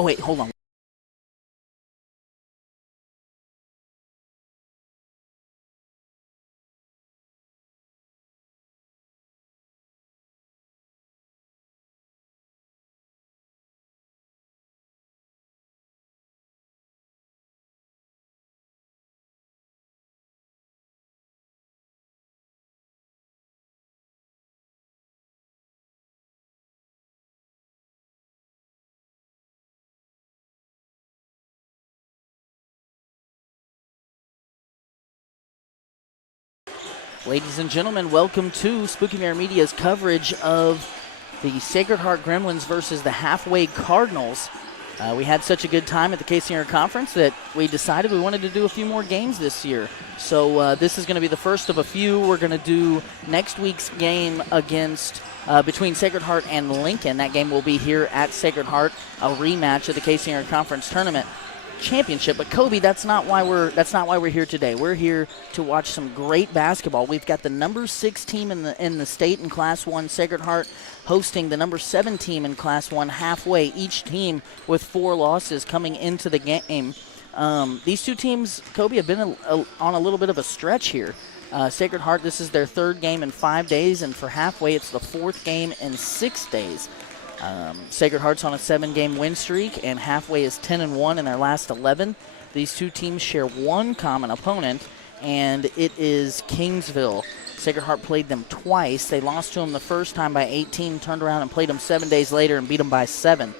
Oh, wait, hold on. Ladies and gentlemen, welcome to Spooky Mare Media's coverage of the Sacred Heart Gremlins versus the Halfway Cardinals. We had such a good time at the KCR Conference that we decided we wanted to do a few more games this year. So this is going to be the first of a few. We're going to do next week's game against between Sacred Heart and Lincoln. That game will be here at Sacred Heart, a rematch of the KCR Conference Tournament Championship. But Kobe, that's not why we're here today. We're here to watch some great basketball. We've got the number 6 team in the state in Class 1, Sacred Heart, hosting the number 7 team in Class 1, Halfway, each team with 4 losses coming into the game. These two teams, Kobe, have been on a little bit of a stretch here. Sacred Heart, this is their 3rd game in 5 days, and for Halfway, it's the 4th game in 6 days. Sacred Heart's on a 7-game win streak, and Halfway is 10-1 in their last 11. These two teams share one common opponent, and it is Kingsville. Sacred Heart played them twice. They lost to them the first time by 18, turned around and played them 7 days later and beat them by 7.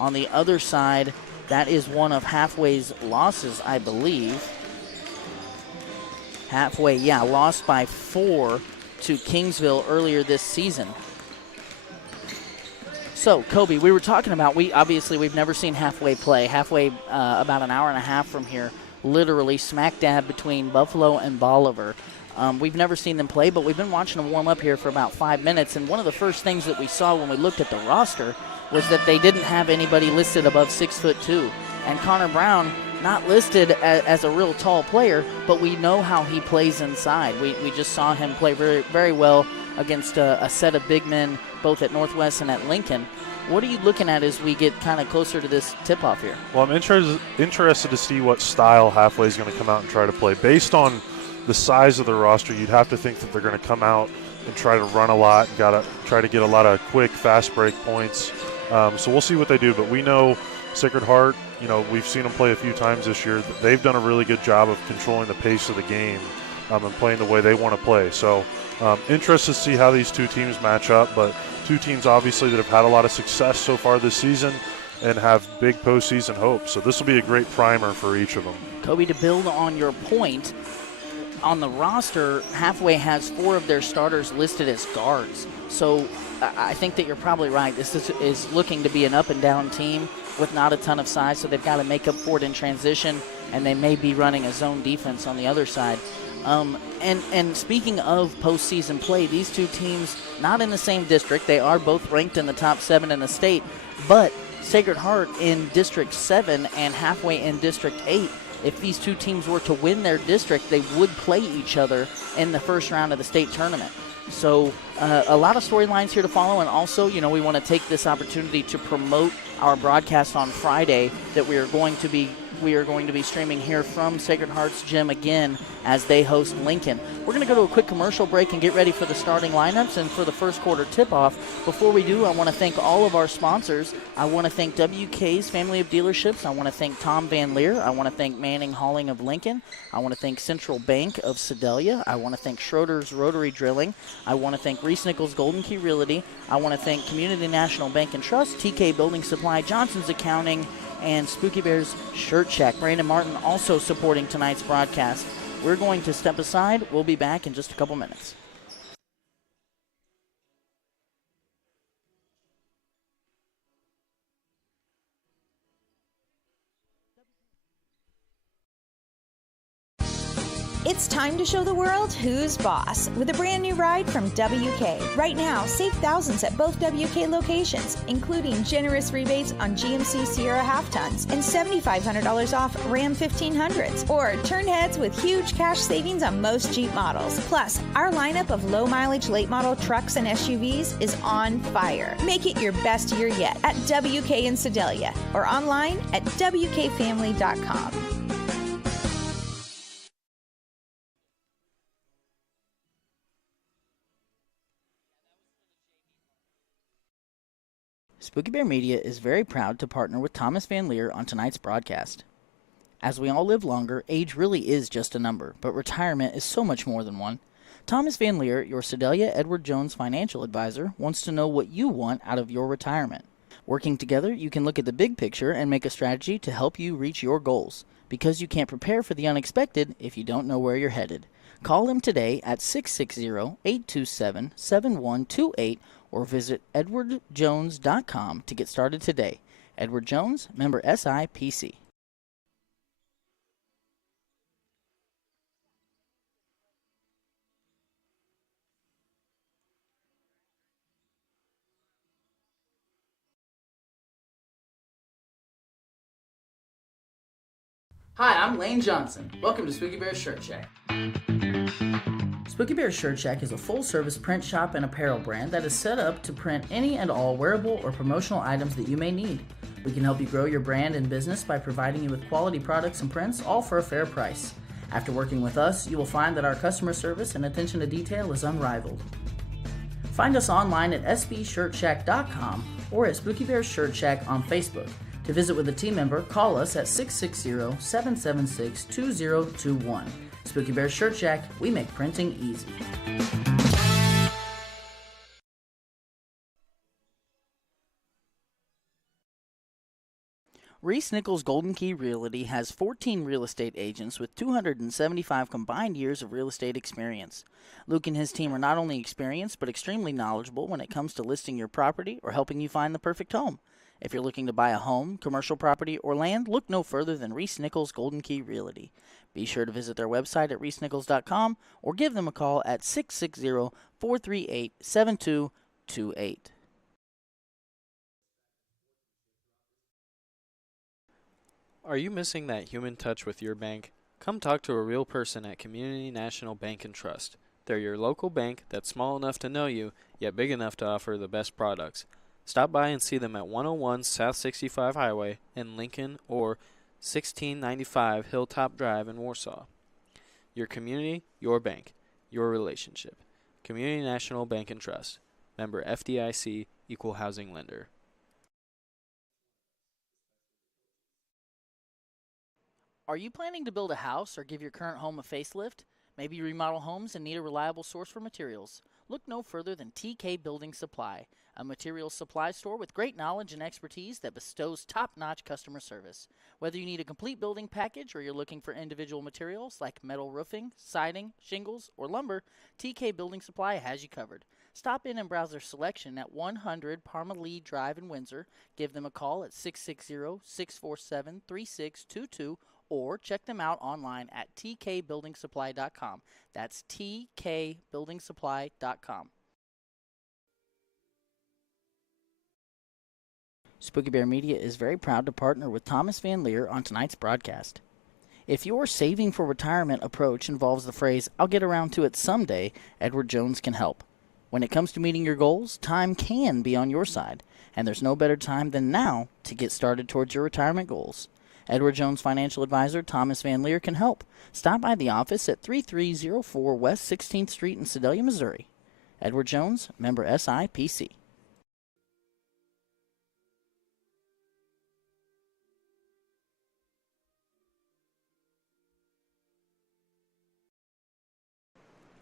On the other side, that is one of Halfway's losses, I believe. Halfway, lost by 4 to Kingsville earlier this season. So, Kobe, we were talking about, we've never seen Halfway play. Halfway, about an hour and a half from here, literally smack dab between Buffalo and Bolivar. We've never seen them play, but we've been watching them warm up here for about 5 minutes, and one of the first things that we saw when we looked at the roster was that they didn't have anybody listed above 6'2". And Connor Brown, not listed as a real tall player, but we know how he plays inside. We just saw him play very, very well against a set of big men, both at Northwest and at Lincoln. What are you looking at as we get kind of closer to this tip-off here? Well, I'm interested to see what style Halfway is going to come out and try to play. Based on the size of the roster, you'd have to think that they're going to come out and try to run a lot, try to get a lot of quick, fast break points. So we'll see what they do, but we know Sacred Heart, we've seen them play a few times this year. They've done a really good job of controlling the pace of the game and playing the way they want to play. So interested to see how these two teams match up, but two teams obviously that have had a lot of success so far this season and have big postseason hopes. So this will be a great primer for each of them. Kobe, to build on your point, on the roster, Halfway has 4 of their starters listed as guards. So I think that you're probably right. This is looking to be an up-and-down team with not a ton of size, so they've got to make up for it in transition, and they may be running a zone defense on the other side. And speaking of postseason play, these two teams, not in the same district. They are both ranked in the top 7 in the state, but Sacred Heart in District 7 and Halfway in District 8. If these two teams were to win their district, they would play each other in the first round of the state tournament. So a lot of storylines here to follow, and also, we want to take this opportunity to promote our broadcast on Friday that we are going to be streaming here from Sacred Heart's gym again as they host Lincoln. We're going to go to a quick commercial break and get ready for the starting lineups and for the first quarter tip-off. Before we do, I want to thank all of our sponsors. I want to thank WK's Family of Dealerships. I want to thank Tom Van Leer. I want to thank Manning Hauling of Lincoln. I want to thank Central Bank of Sedalia. I want to thank Schroeder's Rotary Drilling. I want to thank Reese Nichols Golden Key Realty. I want to thank Community National Bank and Trust, TK Building Supply, Johnson's Accounting, and Spooky Bear's Shirt Shack. Brandon Martin also supporting tonight's broadcast. We're going to step aside. We'll be back in just a couple minutes. It's time to show the world who's boss with a brand new ride from WK. Right now, save thousands at both WK locations, including generous rebates on GMC Sierra half-tons and $7,500 off Ram 1500s. Or turn heads with huge cash savings on most Jeep models. Plus, our lineup of low-mileage late-model trucks and SUVs is on fire. Make it your best year yet at WK in Sedalia or online at WKFamily.com. Spooky Bear Media is very proud to partner with Thomas Van Leer on tonight's broadcast. As we all live longer, age really is just a number, but retirement is so much more than one. Thomas Van Leer, your Sedalia Edward Jones financial advisor, wants to know what you want out of your retirement. Working together, you can look at the big picture and make a strategy to help you reach your goals, because you can't prepare for the unexpected if you don't know where you're headed. Call him today at 660-827-7128 or visit edwardjones.com to get started today. Edward Jones, member SIPC. Hi, I'm Lane Johnson. Welcome to Spooky Bear's Shirt Shack. Spooky Bear's Shirt Shack is a full-service print shop and apparel brand that is set up to print any and all wearable or promotional items that you may need. We can help you grow your brand and business by providing you with quality products and prints, all for a fair price. After working with us, you will find that our customer service and attention to detail is unrivaled. Find us online at sbshirtshack.com or at Spooky Bear's Shirt Shack on Facebook. To visit with a team member, call us at 660-776-2021. Spooky Bear Shirt Shack, we make printing easy. Reese Nichols Golden Key Realty has 14 real estate agents with 275 combined years of real estate experience. Luke and his team are not only experienced but extremely knowledgeable when it comes to listing your property or helping you find the perfect home. If you're looking to buy a home, commercial property, or land, look no further than Reese Nichols Golden Key Realty. Be sure to visit their website at reesenichols.com or give them a call at 660-438-7228. Are you missing that human touch with your bank? Come talk to a real person at Community National Bank and Trust. They're your local bank that's small enough to know you, yet big enough to offer the best products. Stop by and see them at 101 South 65 Highway in Lincoln or 1695 Hilltop Drive in Warsaw. Your community, your bank, your relationship. Community National Bank and Trust. Member FDIC, Equal Housing Lender. Are you planning to build a house or give your current home a facelift? Maybe you remodel homes and need a reliable source for materials. Look no further than TK Building Supply, a materials supply store with great knowledge and expertise that bestows top-notch customer service. Whether you need a complete building package or you're looking for individual materials like metal roofing, siding, shingles, or lumber, TK Building Supply has you covered. Stop in and browse their selection at 100 Parmalee Drive in Windsor. Give them a call at 660-647-3622 or check them out online at tkbuildingsupply.com. That's tkbuildingsupply.com. Spooky Bear Media is very proud to partner with Thomas Van Leer on tonight's broadcast. If your saving for retirement approach involves the phrase, "I'll get around to it someday," Edward Jones can help. When it comes to meeting your goals, time can be on your side, and there's no better time than now to get started towards your retirement goals. Edward Jones financial advisor Thomas Van Leer can help. Stop by the office at 3304 West 16th Street in Sedalia, Missouri. Edward Jones, member SIPC.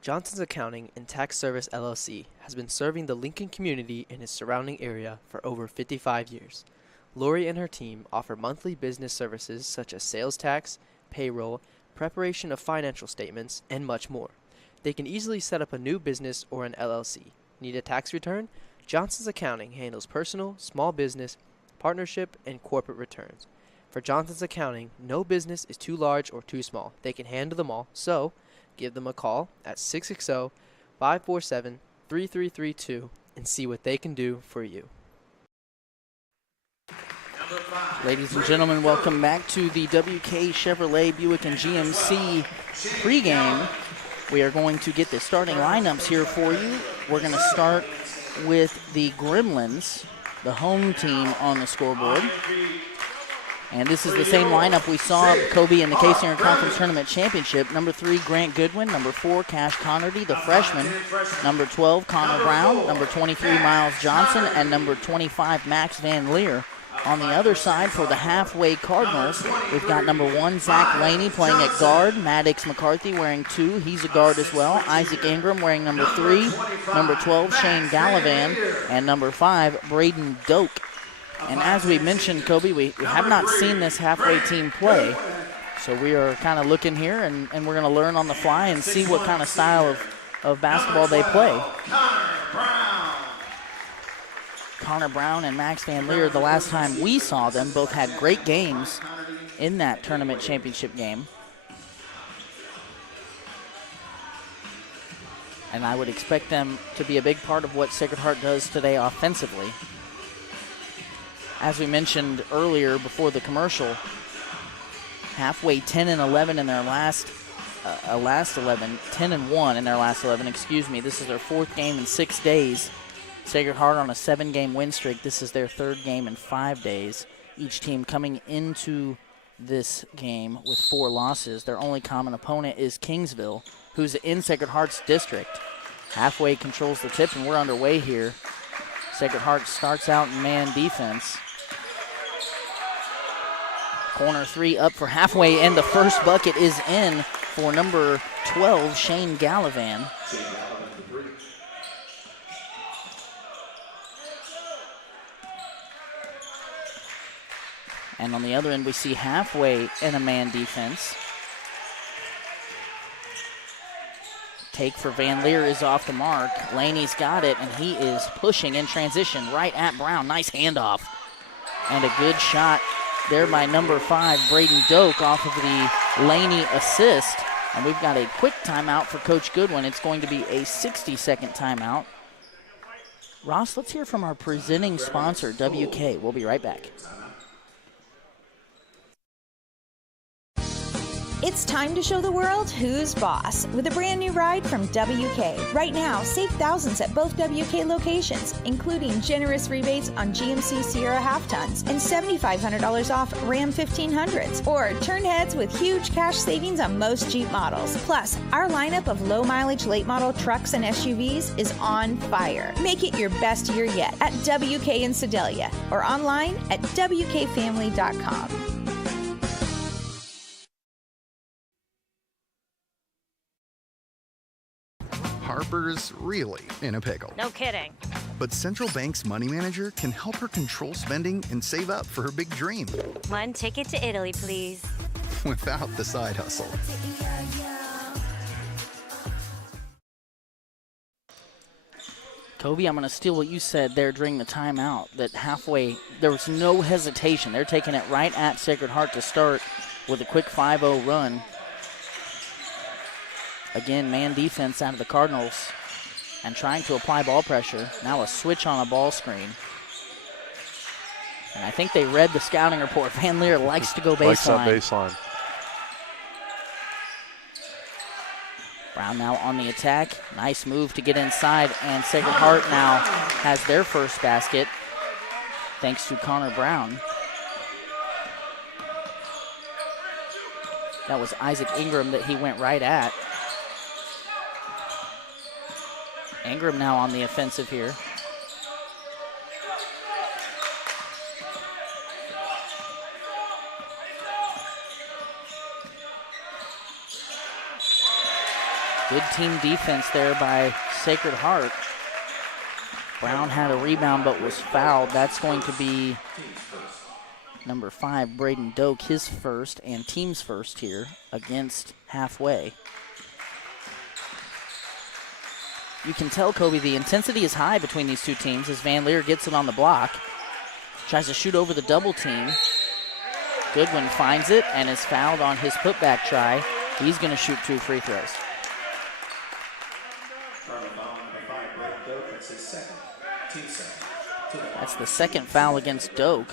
Johnson's Accounting and Tax Service LLC has been serving the Lincoln community and its surrounding area for over 55 years. Lori and her team offer monthly business services such as sales tax, payroll, preparation of financial statements, and much more. They can easily set up a new business or an LLC. Need a tax return? Johnson's Accounting handles personal, small business, partnership, and corporate returns. For Johnson's Accounting, no business is too large or too small. They can handle them all, so give them a call at 660-547-3332 and see what they can do for you. Ladies and gentlemen, welcome back to the WK Chevrolet Buick and GMC pregame. We are going to get the starting lineups here for you. We're going to start with the Gremlins, the home team on the scoreboard. And this is the same lineup we saw Kobe in the Case-Senior Conference Tournament Championship. Number 3, Grant Goodwin. Number 4, Cash Connerty, the freshman. Number 12, Connor Brown. Number 23, Miles Johnson. And number 25, Max Van Leer. On the other side for the halfway Cardinals, we've got number 1, Zach Laney playing at guard. Maddox McCarthy wearing 2. He's a guard as well. Isaac Ingram wearing number 3. Number 12, Shane Gallivan. And number 5, Braden Doak. And as we mentioned, Kobe, we have not seen this halfway team play. So we are kind of looking here, and we're going to learn on the fly and see what kind of style of basketball they play. Connor Brown and Max Van Leer, the last time we saw them, both had great games in that tournament championship game. And I would expect them to be a big part of what Sacred Heart does today offensively. As we mentioned earlier before the commercial, halfway 10-11 in their last 11, 10-1 in their last 11, excuse me. This is their 4th game in 6 days. Sacred Heart on a 7-game win streak. This is their 3rd game in 5 days. Each team coming into this game with 4 losses. Their only common opponent is Kingsville, who's in Sacred Heart's district. Halfway controls the tip, and we're underway here. Sacred Heart starts out in man defense. Corner 3 up for halfway, and the first bucket is in for number 12, Shane Gallivan. And on the other end, we see halfway in a man defense. Take for Van Leer is off the mark. Laney's got it, and he is pushing in transition right at Brown. Nice handoff. And a good shot there by number 5, Braden Doak, off of the Laney assist. And we've got a quick timeout for Coach Goodwin. It's going to be a 60-second timeout. Ross, let's hear from our presenting sponsor, WK. We'll be right back. It's time to show the world who's boss with a brand new ride from WK. Right now, save thousands at both WK locations, including generous rebates on GMC Sierra half-tons and $7,500 off Ram 1500s. Or turn heads with huge cash savings on most Jeep models. Plus, our lineup of low-mileage late-model trucks and SUVs is on fire. Make it your best year yet at WK in Sedalia or online at WKFamily.com. Harper's really in a pickle. No kidding. But Central Bank's money manager can help her control spending and save up for her big dream. 1 ticket to Italy, please. Without the side hustle. Kobe, I'm going to steal what you said there during the timeout, that halfway there was no hesitation. They're taking it right at Sacred Heart to start with a quick 5-0 run. Again, man defense out of the Cardinals and trying to apply ball pressure. Now a switch on a ball screen. And I think they read the scouting report. Van Leer likes to go baseline. Likes that baseline. Brown now on the attack. Nice move to get inside, and Sacred Heart now has their first basket thanks to Connor Brown. That was Isaac Ingram that he went right at. Ingram now on the offensive here. Good team defense there by Sacred Heart. Brown had a rebound but was fouled. That's going to be number 5, Braden Doak, his first and team's first here against halfway. You can tell, Kobe, the intensity is high between these two teams as Van Leer gets it on the block. Tries to shoot over the double team. Goodwin finds it and is fouled on his putback try. He's going to shoot 2 free throws. That's the second foul against Doak.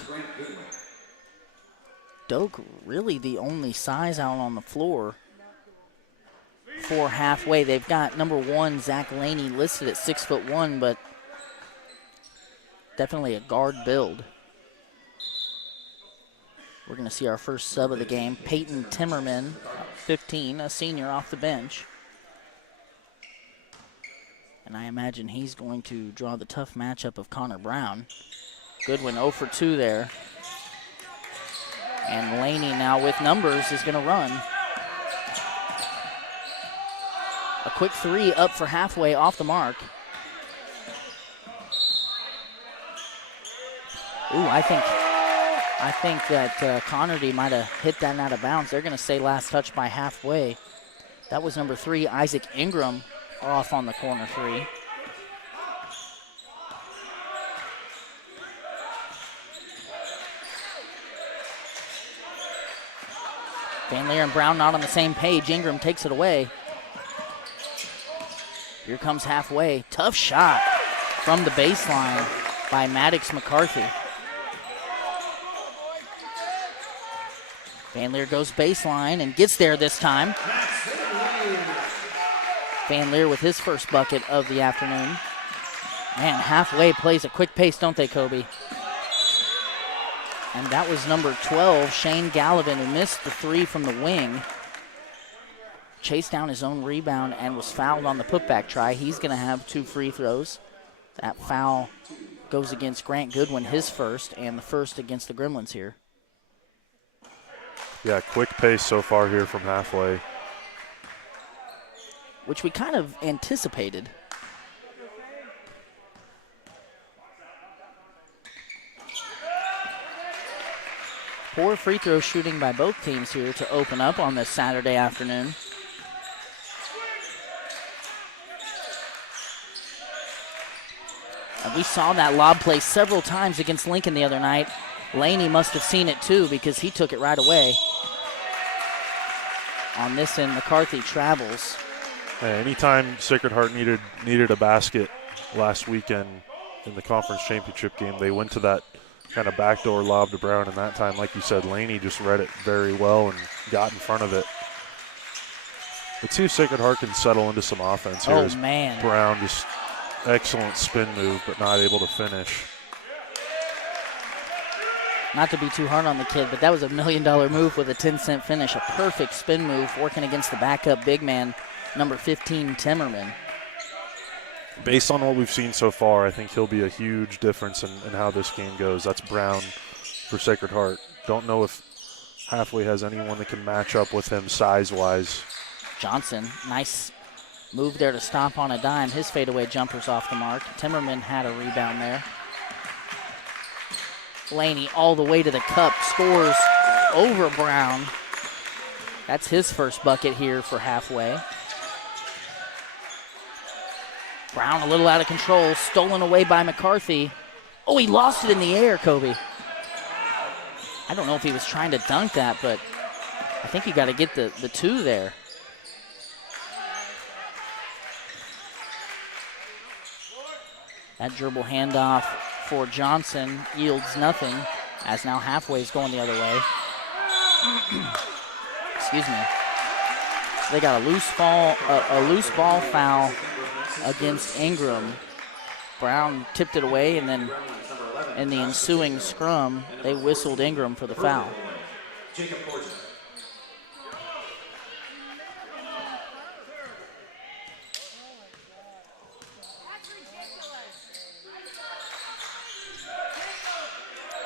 Doak really the only size out on the floor for halfway. They've got number 1, Zach Laney, listed at 6'1", but definitely a guard build. We're going to see our first sub of the game, Peyton Timmerman, 15, a senior off the bench. And I imagine he's going to draw the tough matchup of Connor Brown. Goodwin 0 for 2 there. And Laney now with numbers is going to run. A quick 3 up for halfway, off the mark. Ooh, I think that Connerty might have hit that out of bounds. They're going to say last touch by halfway. That was number 3, Isaac Ingram, off on the corner 3. Van Leer and Brown not on the same page. Ingram takes it away. Here comes halfway. Tough shot from the baseline by Maddox McCarthy. Van Leer goes baseline and gets there this time. Van Leer with his first bucket of the afternoon. Man, halfway plays a quick pace, don't they, Kobe? And that was number 12, Shane Gallivan, who missed the 3 from the wing. Chased down his own rebound and was fouled on the putback try. He's going to have 2 free throws. That foul goes against Grant Goodwin, his first, and the first against the Gremlins here. Yeah, quick pace so far here from halfway. Which we kind of anticipated. Poor free throw shooting by both teams here to open up on this Saturday afternoon. And we saw that lob play several times against Lincoln the other night. Laney must have seen it too, because he took it right away. On this end, McCarthy travels. Anytime Sacred Heart needed a basket last weekend in the conference championship game, they went to that kind of backdoor lob to Brown, and that time, like you said, Laney just read it very well and got in front of it. Let's see if Sacred Heart can settle into some offense here. Oh, man. Brown just excellent spin move, but not able to finish. Not to be too hard on the kid, but that was a $1 million move with a 10-cent finish. A perfect spin move working against the backup big man, number 15, Timmerman. Based on what we've seen so far, I think he'll be a huge difference in how this game goes. That's Brown for Sacred Heart. Don't know if halfway has anyone that can match up with him size-wise. Johnson, nice move there to stop on a dime. His fadeaway jumper's off the mark. Timmerman had a rebound there. Laney all the way to the cup, scores over Brown. That's his first bucket here for halfway. Brown a little out of control, stolen away by McCarthy. Oh, he lost it in the air, Kobe. I don't know if he was trying to dunk that, but I think you got to get the 2 there. That dribble handoff for Johnson yields nothing, as now halfway's going the other way. Excuse me. They got a loose ball foul against Ingram. Brown tipped it away, and then in the ensuing scrum, they whistled Ingram for the foul.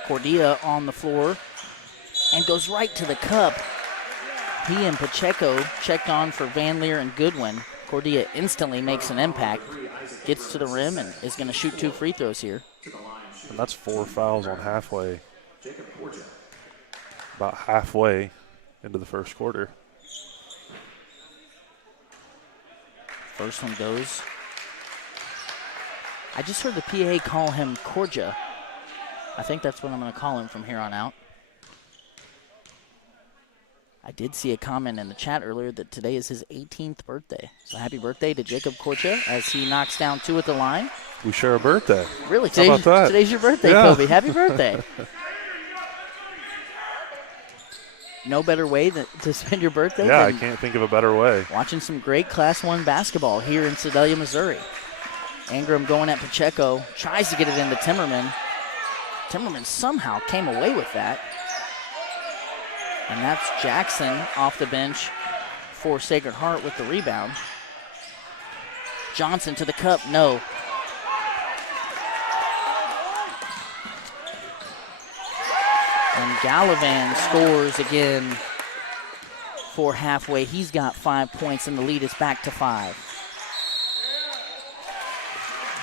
Cordia on the floor and goes right to the cup. He and Pacheco checked on for Van Leer and Goodwin. Cordia instantly makes an impact, gets to the rim, and is going to shoot 2 free throws here. And that's 4 fouls on halfway. About halfway into the first quarter. First one goes. I just heard the PA call him Corja. I think that's what I'm going to call him from here on out. I did see a comment in the chat earlier that today is his 18th birthday. So happy birthday to Jacob Korcha as he knocks down 2 at the line. We share a birthday. Really? How about that? Today's your birthday, Yeah. Kobe. Happy birthday. No better way to spend your birthday Yeah, I than can't think of a better way. watching some great Class 1 basketball here in Sedalia, Missouri. Ingram going at Pacheco, tries to get it into Timmerman. Timmerman somehow came away with that. And that's Jackson off the bench for Sacred Heart with the rebound. Johnson to the cup, no. And Gallivan scores again for Halfway. He's got 5 points, and the lead is back to 5.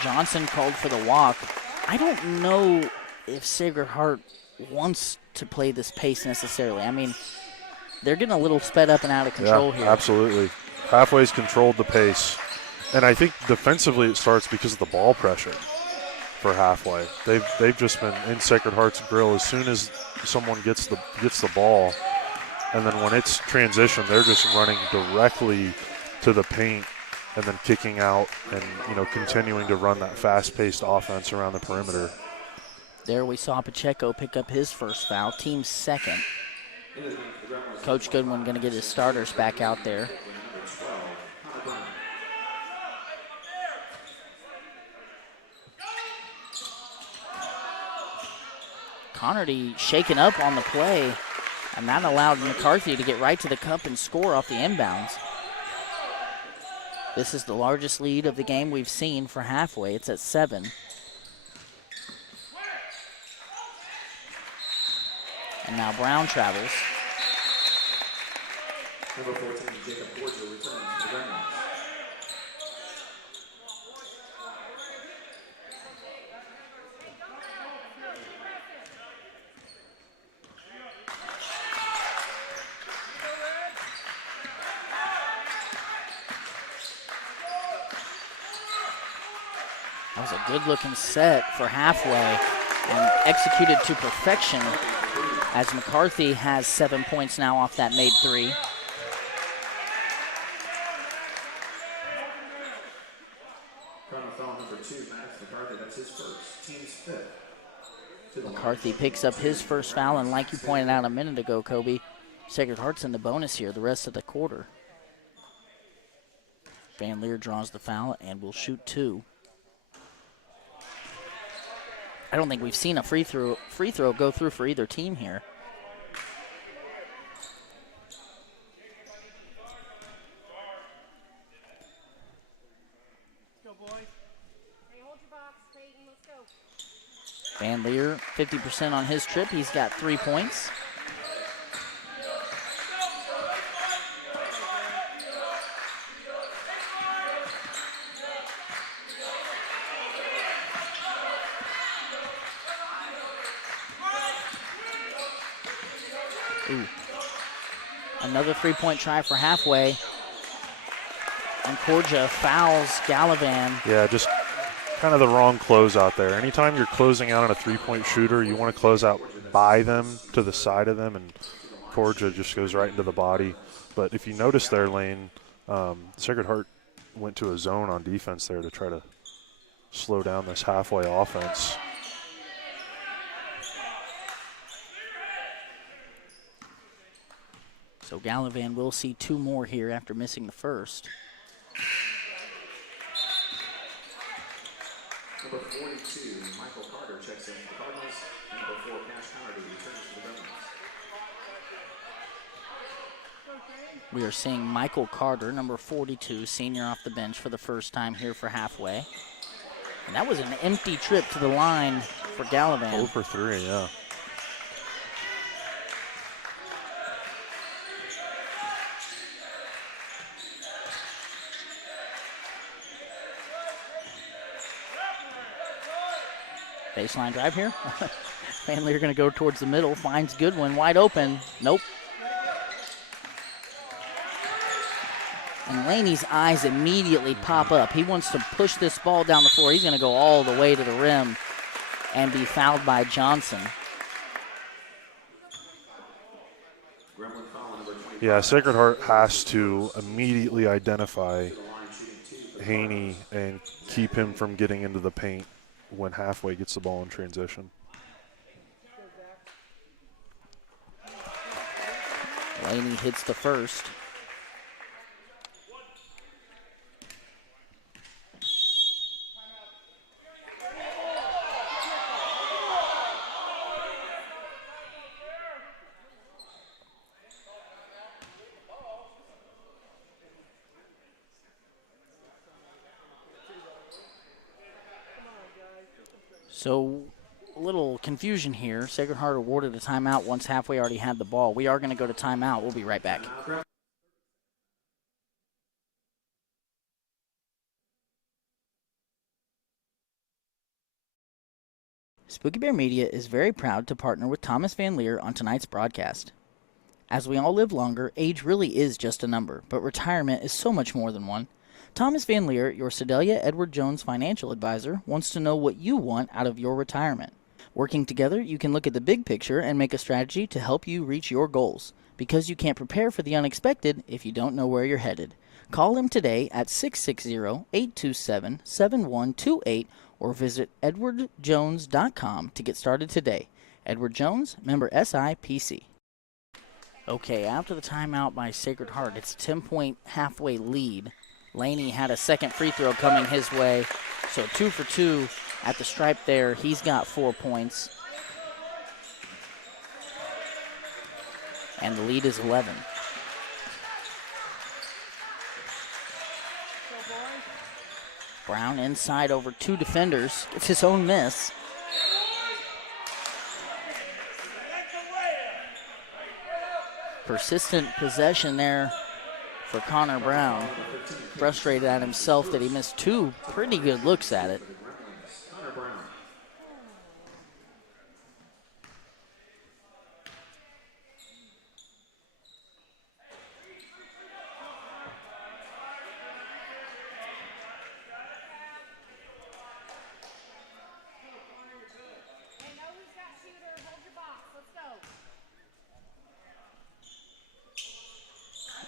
Johnson called for the walk. I don't know if Sacred Heart wants to play this pace necessarily. I mean, they're getting a little sped up and out of control here. Absolutely. Halfway's controlled the pace. And I think defensively it starts because of the ball pressure for Halfway. They've just been in Sacred Heart's grill as soon as someone gets the ball. And then when it's transition, they're just running directly to the paint and then kicking out and, continuing to run that fast-paced offense around the perimeter. There we saw Pacheco pick up his first foul, team's second. Coach Goodwin going to get his starters back out there. Connerty shaken up on the play, and that allowed McCarthy to get right to the cup and score off the inbounds. This is the largest lead of the game we've seen for Halfway. It's at 7. And now Brown travels. Number 14, Jacob Korcha returns to the ground. That was a good-looking set for Halfway and executed to perfection as McCarthy has 7 points now off that made 3. Foul number 2, Max McCarthy, that's his first, team's 5th. McCarthy picks up his first foul, and like you pointed out a minute ago, Kobe, Sacred Heart's in the bonus here the rest of the quarter. Van Leer draws the foul and will shoot 2. I don't think we've seen a free throw go through for either team here. Van Leer, 50% on his trip. He's got 3 points. Ooh. Another 3-point try for Halfway. And Korja fouls Gallivan. Yeah, just kind of the wrong close out there. Anytime you're closing out on a 3-point shooter, you want to close out by them, to the side of them, and Korja just goes right into the body. But if you notice there, Lane, Sacred Heart went to a zone on defense there to try to slow down this Halfway offense. So Gallivan will see 2 more here after missing the first. Number 42, Michael Carter checks in for the Cardinals. Number 4, Cash Connerty returns to the Cardinals. We are seeing Michael Carter, number 42, senior off the bench for the first time here for Halfway. And that was an empty trip to the line for Gallivan. 0 for 3, yeah. Baseline drive here. Van Leer going to go towards the middle, finds Goodwin wide open. Nope. And Laney's eyes immediately pop up. He wants to push this ball down the floor. He's going to go all the way to the rim and be fouled by Johnson. Gremlin foul number 25. Yeah, Sacred Heart has to immediately identify Haney and keep him from getting into the paint when Halfway gets the ball in transition. Laney hits the first. So, a little confusion here. Sacred Heart awarded a timeout once Halfway already had the ball. We are going to go to timeout. We'll be right back. Spooky Bear Media is very proud to partner with Thomas Van Leer on tonight's broadcast. As we all live longer, age really is just a number, but retirement is so much more than one. Thomas Van Leer, your Sedalia Edward Jones financial advisor, wants to know what you want out of your retirement. Working together, you can look at the big picture and make a strategy to help you reach your goals, because you can't prepare for the unexpected if you don't know where you're headed. Call him today at 660-827-7128 or visit edwardjones.com to get started today. Edward Jones, member SIPC. Okay, after the timeout by Sacred Heart, it's a 10-point halfway lead. Laney had a second free throw coming his way, so 2 for 2 at the stripe there. He's got 4 points. And the lead is 11. Brown inside over 2 defenders. Gets his own miss. Persistent possession there for Connor Brown. Frustrated at himself that he missed 2 pretty good looks at it.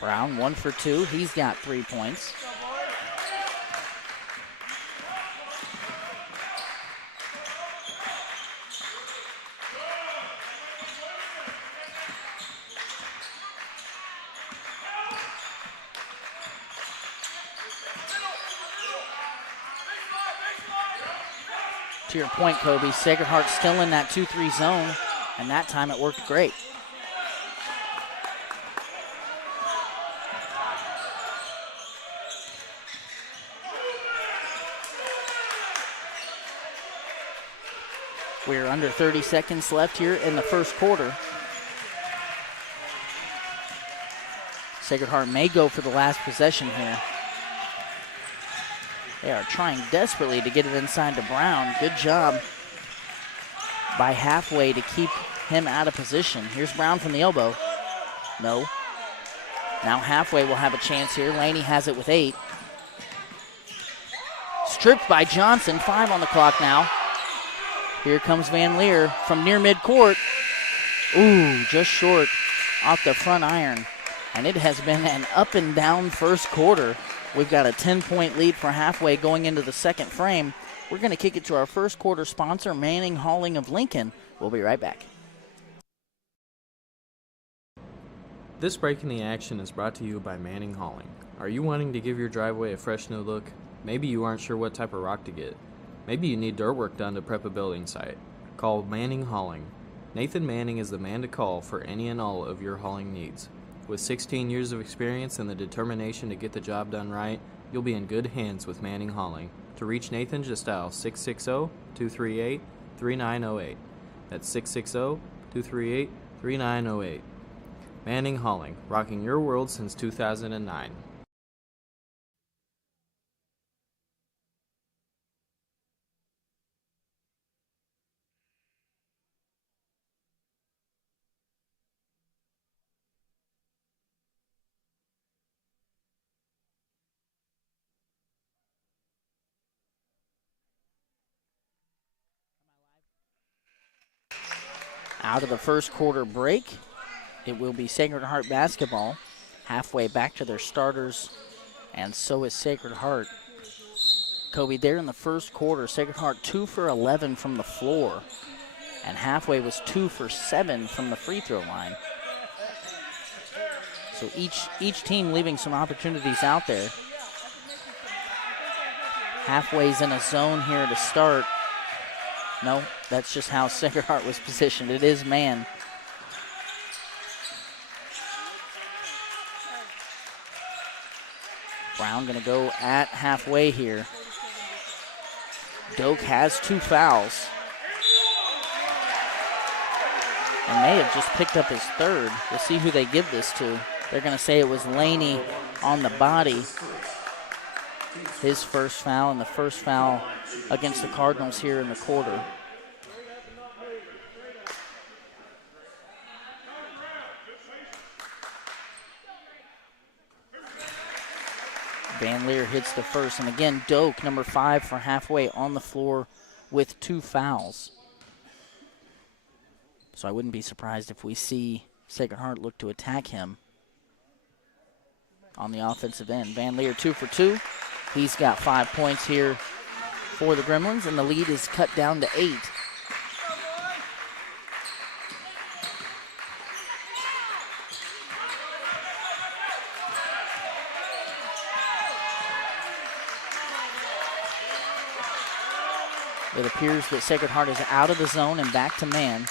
Brown 1 for 2. He's got 3 points. To your point, Kobe, Sacred Heart still in that 2-3 zone, and that time it worked great. We're under 30 seconds left here in the first quarter. Sacred Heart may go for the last possession here. They are trying desperately to get it inside to Brown. Good job by Halfway to keep him out of position. Here's Brown from the elbow. No. Now Halfway will have a chance here. Laney has it with 8. Stripped by Johnson. 5 on the clock now. Here comes Van Leer from near midcourt. Ooh, just short off the front iron. And it has been an up and down first quarter. We've got a 10-point lead for Halfway going into the second frame. We're going to kick it to our first quarter sponsor, Manning Hauling of Lincoln. We'll be right back. This break in the action is brought to you by Manning Hauling. Are you wanting to give your driveway a fresh new look? Maybe you aren't sure what type of rock to get. Maybe you need dirt work done to prep a building site. Call Manning Hauling. Nathan Manning is the man to call for any and all of your hauling needs. With 16 years of experience and the determination to get the job done right, you'll be in good hands with Manning Hauling. To reach Nathan, just dial 660-238-3908. That's 660-238-3908. Manning Hauling, rocking your world since 2009. Out of the first quarter break it will be Sacred Heart basketball. Halfway back to their starters, and so is Sacred Heart. Kobe, there in the first quarter, Sacred Heart 2 for 11 from the floor, and halfway was 2 for 7 from the free throw line. So each team leaving some opportunities out there. Halfway's in a zone here to start. No, that's just how Sacred Heart was positioned. It is man. Brown going to go at halfway here. Doak has 2 fouls. And may have just picked up his third. We'll see who they give this to. They're going to say it was Laney on the body. His first foul, and the first foul against the Cardinals here in the quarter. Van Leer hits the first, and again, Doak, number 5 for halfway, on the floor with 2 fouls. So I wouldn't be surprised if we see Sacred Heart look to attack him on the offensive end. Van Leer 2 for 2. He's got 5 points here for the Gremlins, and the lead is cut down to 8. It appears that Sacred Heart is out of the zone and back to man.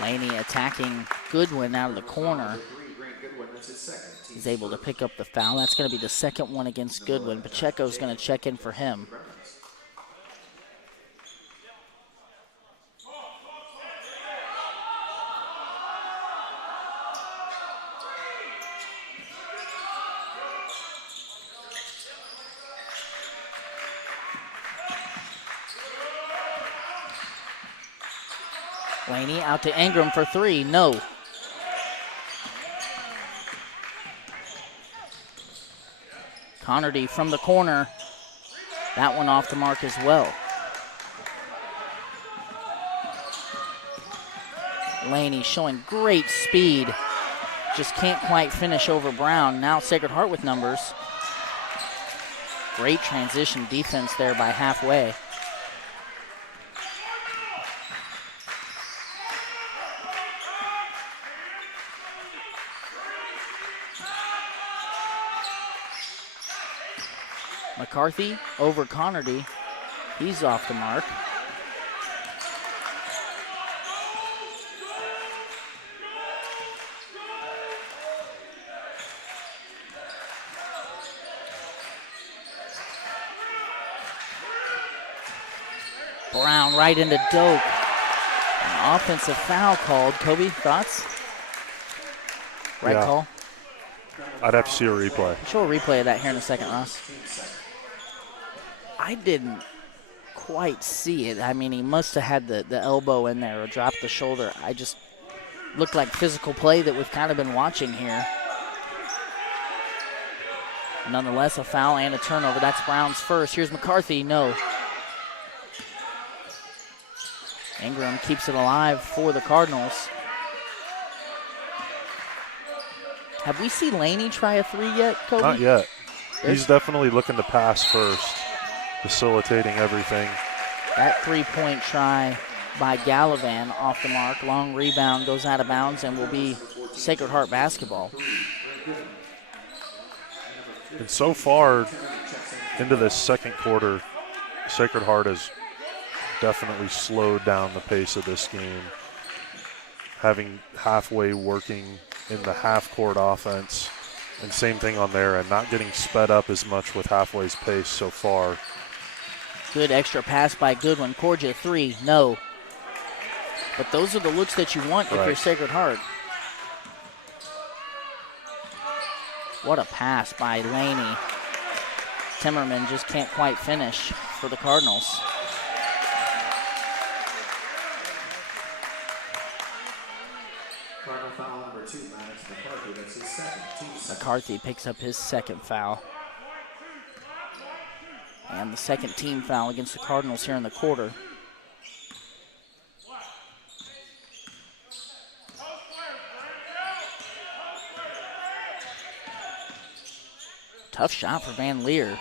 Laney attacking Goodwin out of the corner. He's able to pick up the foul. That's going to be the second one against Goodwin. Pacheco's going to check in for him. Laney out to Ingram for 3. No. Connerty from the corner. That one off the mark as well. Laney showing great speed. Just can't quite finish over Brown. Now Sacred Heart with numbers. Great transition defense there by halfway. McCarthy over Connerty. He's off the mark. Brown right into Doak. An offensive foul called. Kobe, thoughts? Right call? I'd have to see a replay. Show a replay of that here in a second, Ross. I didn't quite see it. I mean, he must have had the elbow in there or dropped the shoulder. I just looked like physical play that we've kind of been watching here. Nonetheless, a foul and a turnover. That's Brown's first. Here's McCarthy. No. Ingram keeps it alive for the Cardinals. Have we seen Laney try a 3 yet, Kobe? Not yet. He's definitely looking to pass first, facilitating everything. That 3-point try by Gallivan off the mark. Long rebound goes out of bounds and will be Sacred Heart basketball. And so far into this second quarter, Sacred Heart has definitely slowed down the pace of this game, having halfway working in the half-court offense, and same thing on there, and not getting sped up as much with halfway's pace so far. Good extra pass by Goodwin. Cordia 3, no. But those are the looks that you want if you're Sacred Heart. What a pass by Laney. Timmerman just can't quite finish for the Cardinals. Cardinal foul number 2, Maddox McCarthy. That's his second. McCarthy picks up his second foul. And the second team foul against the Cardinals here in the quarter. Tough shot for Van Leer.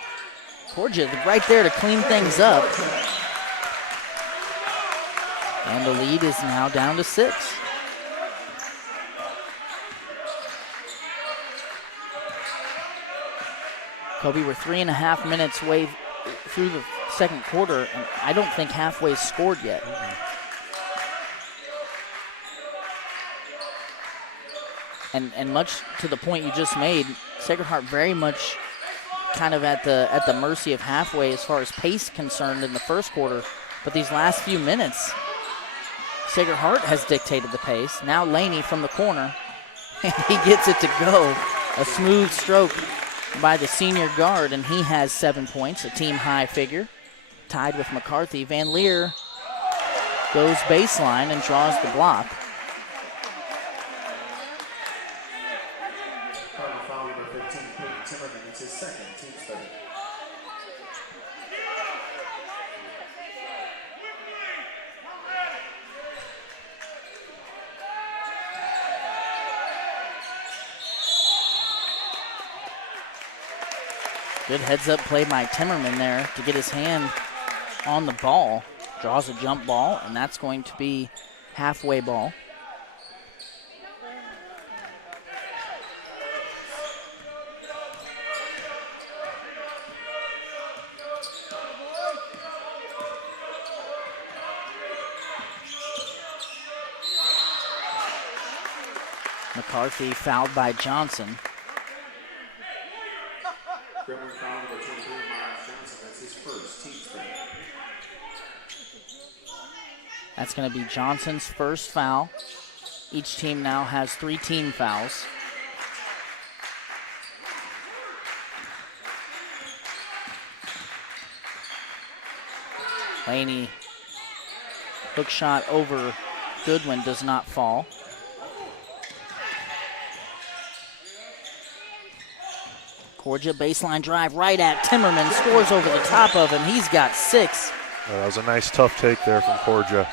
Corja right there to clean things up. And the lead is now down to 6. Kobe, we're 3.5 minutes way through the second quarter, and I don't think halfway scored yet. And much to the point you just made, Sacred Heart very much kind of at the mercy of halfway as far as pace concerned in the first quarter. But these last few minutes, Sacred Heart has dictated the pace. Now Laney from the corner, and he gets it to go. A smooth stroke by the senior guard, and he has 7 points, a team high figure, tied with McCarthy. Van Leer goes baseline and draws the block. Foul number 15, Peyton Timmerman. It's his second, team third. Good heads-up play by Timmerman there to get his hand on the ball. Draws a jump ball, and that's going to be halfway ball. McCarthy fouled by Johnson. Gremlin foul number 23, Miles Johnson. That's his first, team third. That's going to be Johnson's first foul. Each team now has 3 team fouls. Laney, hook shot over Goodwin does not fall. Corja baseline drive right at Timmerman, scores over the top of him. He's got 6. That was a nice tough take there from Corja.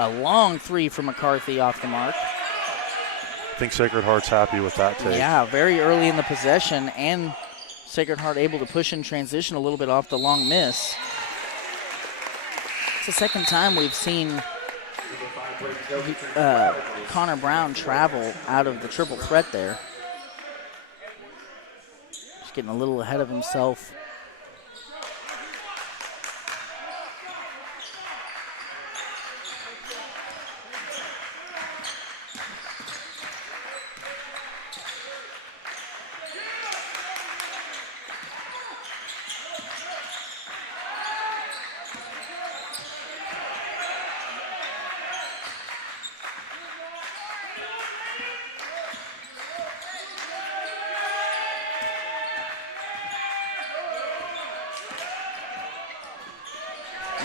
A long 3 for McCarthy off the mark. I think Sacred Heart's happy with that take. Yeah, very early in the possession, and Sacred Heart able to push in transition a little bit off the long miss. It's the second time we've seen Connor Brown travel out of the triple threat there. Just getting a little ahead of himself.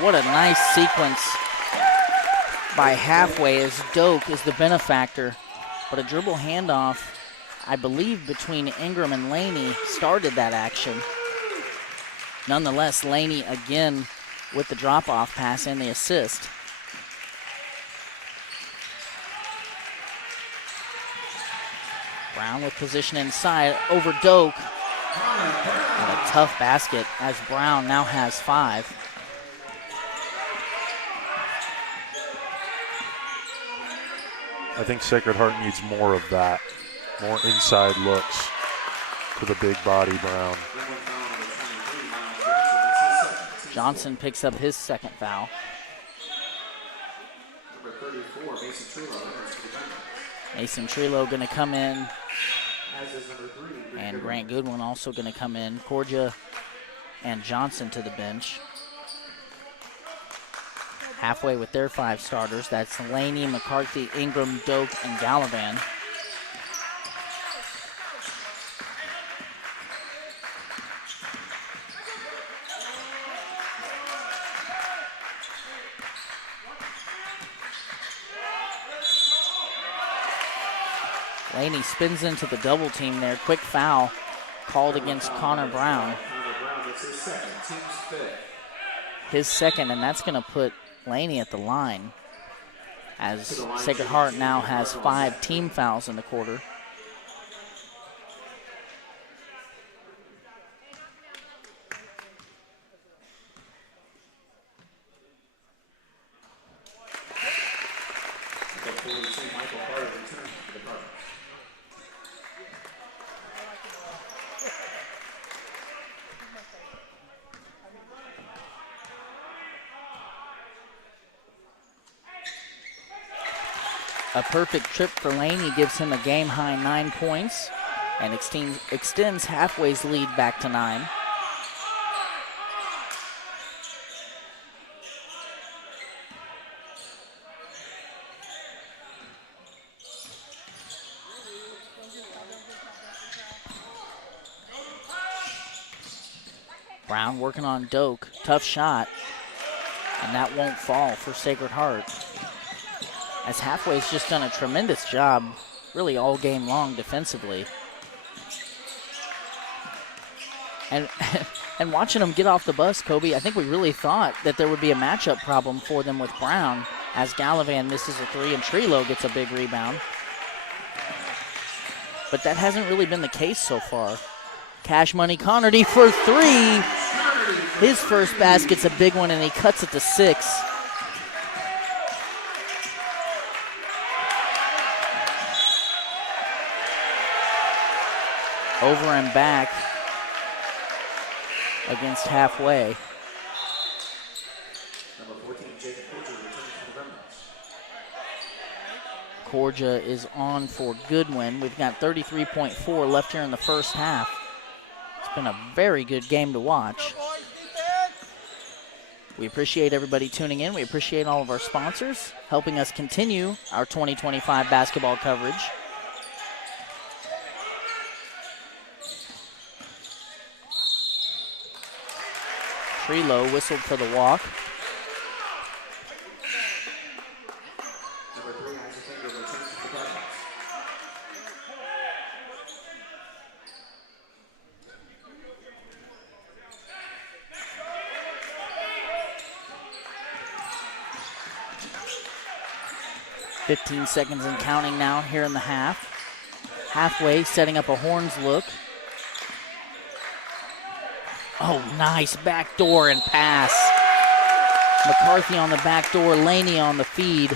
What a nice sequence by halfway as Doak is the benefactor. But a dribble handoff, I believe, between Ingram and Laney started that action. Nonetheless, Laney again with the drop-off pass and the assist. Brown with position inside over Doak. And a tough basket as Brown now has 5. I think Sacred Heart needs more of that, more inside looks to the big body Brown. Johnson picks up his second foul. Number 34, Mason Trillo. Mason Trillo going to come in, As is number 3, and Grant Goodwin also going to come in. Corja and Johnson to the bench. Halfway with their 5 starters. That's Laney, McCarthy, Ingram, Doak, and Gallivan. Laney spins into the double team there. Quick foul called against Connor Brown. Connor Brown, that's his second, team's fifth. His second, and that's going to put Laney at the line, as Sacred Heart now has 5 team fouls in the quarter. A perfect trip for Laney gives him a game-high 9 points and extends Halfway's lead back to 9. Brown working on Doak. Tough shot. And that won't fall for Sacred Heart, as Halfway's just done a tremendous job really all game long defensively. And and watching them get off the bus, Kobe, I think we really thought that there would be a matchup problem for them with Brown, as Gallivan misses a 3 and Trelo gets a big rebound. But that hasn't really been the case so far. Cash Money Connerty for 3. His first basket's a big one, and he cuts it to 6. Over and back against Halfway. Number 14, Jacob Corja, returning to the Gremlins. Corja is on for Goodwin. We've got 33.4 left here in the first half. It's been a very good game to watch. We appreciate everybody tuning in. We appreciate all of our sponsors helping us continue our 2025 basketball coverage. Trelo whistled for the walk. Number 3, Isaac Finger, returns to the Gremlins. .15 seconds and counting now here in the half. Halfway setting up a Horns look. Oh, nice backdoor and pass. McCarthy on the back door, Laney on the feed.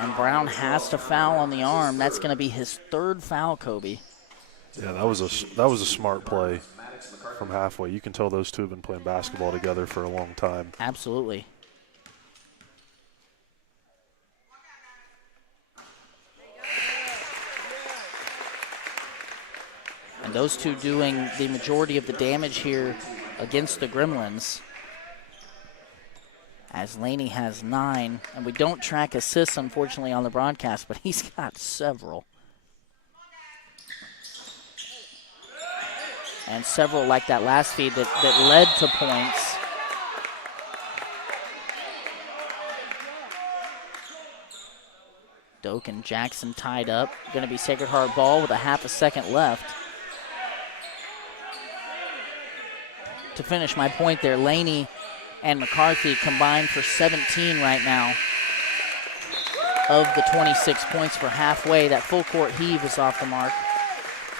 And Brown has to foul on the arm. That's going to be his 3rd foul, Kobe. Yeah, that was a smart play from Halfway. You can tell those two have been playing basketball together for a long time. Absolutely. And those two doing the majority of the damage here against the Gremlins, as Laney has 9. And we don't track assists, unfortunately, on the broadcast, but he's got several. And several like that last feed that led to points. Doak and Jackson tied up. Going to be Sacred Heart ball with a half a second left. To finish my point there, Laney and McCarthy combined for 17 right now of the 26 points for Halfway. That full court heave is off the mark.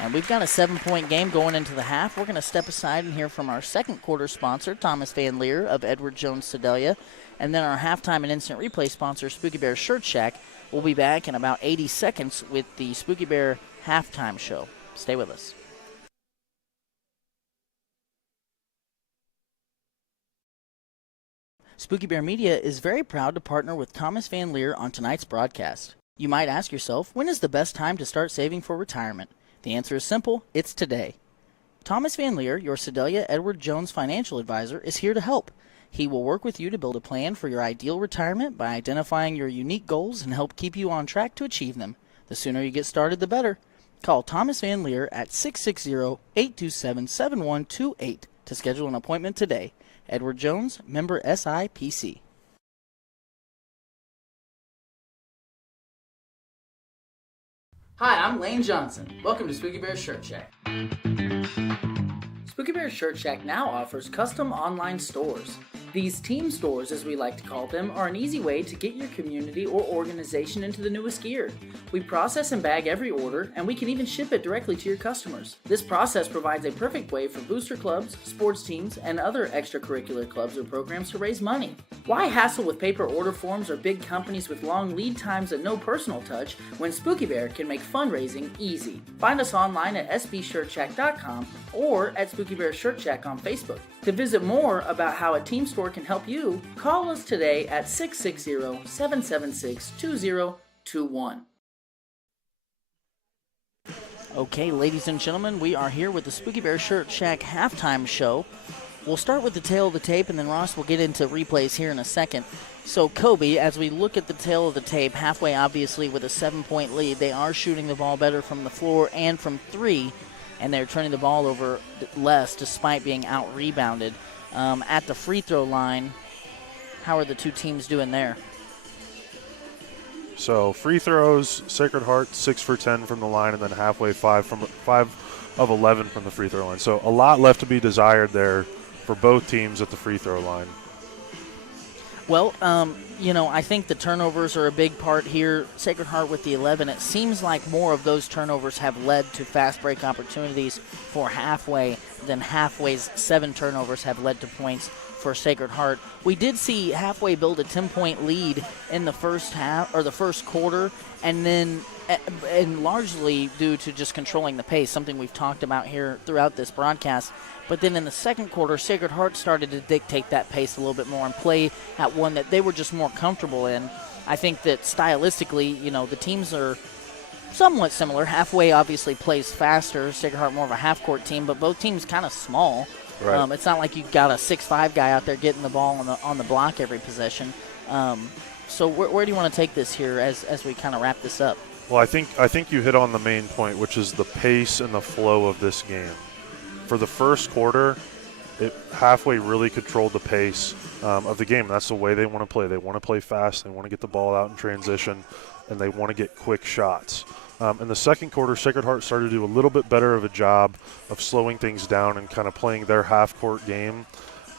And we've got a 7-point game going into the half. We're going to step aside and hear from our second quarter sponsor, Thomas Van Leer of Edward Jones Sedalia. And then our halftime and instant replay sponsor, Spooky Bear Shirt Shack. We'll be back in about 80 seconds with the Spooky Bear halftime show. Stay with us. Spooky Bear Media is very proud to partner with Thomas Van Leer on tonight's broadcast. You might ask yourself, when is the best time to start saving for retirement? The answer is simple, it's today. Thomas Van Leer, your Sedalia Edward Jones financial advisor, is here to help. He will work with you to build a plan for your ideal retirement by identifying your unique goals and help keep you on track to achieve them. The sooner you get started, the better. Call Thomas Van Leer at 660-827-7128 to schedule an appointment today. Edward Jones, member SIPC. Hi, I'm Lane Johnson. Welcome to Spooky Bear Shirt Shack. Spooky Bear Shirt Shack now offers custom online stores. These team stores, as we like to call them, are an easy way to get your community or organization into the newest gear. We process and bag every order, and we can even ship it directly to your customers. This process provides a perfect way for booster clubs, sports teams, and other extracurricular clubs or programs to raise money. Why hassle with paper order forms or big companies with long lead times and no personal touch when Spooky Bear can make fundraising easy? Find us online at sbshirtshack.com or at Spooky Bear Shirt Shack on Facebook. To visit more about how a team store can help you, call us today at 660-776-2021. Okay, ladies and gentlemen, we are here with the Spooky Bear Shirt Shack halftime show. We'll start with the tail of the tape, and then Ross will get into replays here in a second. So, Kobe, as we look at the tail of the tape, halfway obviously with a 7-point lead, they are shooting the ball better from the floor and from three, and they're turning the ball over less despite being out-rebounded. At the free throw line, how are the two teams doing there? So free throws, Sacred Heart 6 for 10 from the line, and then halfway 5 of 11 from the free throw line. So a lot left to be desired there for both teams at the free throw line. Well, I think the turnovers are a big part here. Sacred Heart with the 11. It seems like more of those turnovers have led to fast break opportunities for Halfway than Halfway's 7 turnovers have led to points for Sacred Heart. We did see Halfway build a 10-point lead in the first half or the first quarter, and then and largely due to just controlling the pace, something we've talked about here throughout this broadcast. But then in the second quarter, Sacred Heart started to dictate that pace a little bit more and play at one that they were just more comfortable in. I think that stylistically, the teams are somewhat similar. Halfway obviously plays faster. Sacred Heart more of a half-court team, but both teams kind of small. Right. It's not like you've got a 6'5" guy out there getting the ball on the block every possession. So where do you want to take this here as we kind of wrap this up? Well, I think you hit on the main point, which is the pace and the flow of this game. For the first quarter, Halfway really controlled the pace of the game. That's the way they want to play. They want to play fast. They want to get the ball out in transition, and they want to get quick shots. In the second quarter, Sacred Heart started to do a little bit better of a job of slowing things down and kind of playing their half-court game.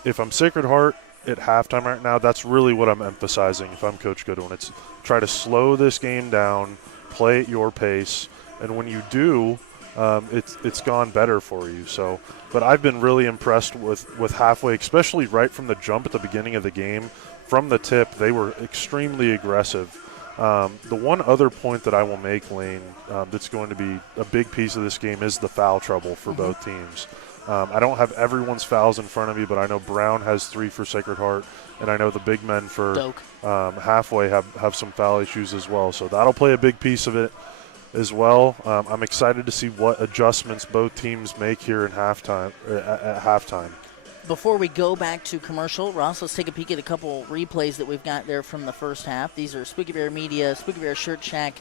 If I'm Sacred Heart at halftime right now, that's really what I'm emphasizing if I'm Coach Goodwin. It's try to slow this game down, play at your pace, and when you do, it's gone better for you. So, but I've been really impressed with Halfway, especially right from the jump at the beginning of the game. From the tip, they were extremely aggressive. The one other point that I will make, Lane, that's going to be a big piece of this game is the foul trouble for both teams. I don't have everyone's fouls in front of me, but I know Brown has 3 for Sacred Heart, and I know the big men for Halfway have some foul issues as well. So that'll play a big piece of it as well. I'm excited to see what adjustments both teams make here in halftime. At halftime. Before we go back to commercial, Ross, let's take a peek at a couple replays that we've got there from the first half. These are Spooky Bear Media, Spooky Bear Shirt Shack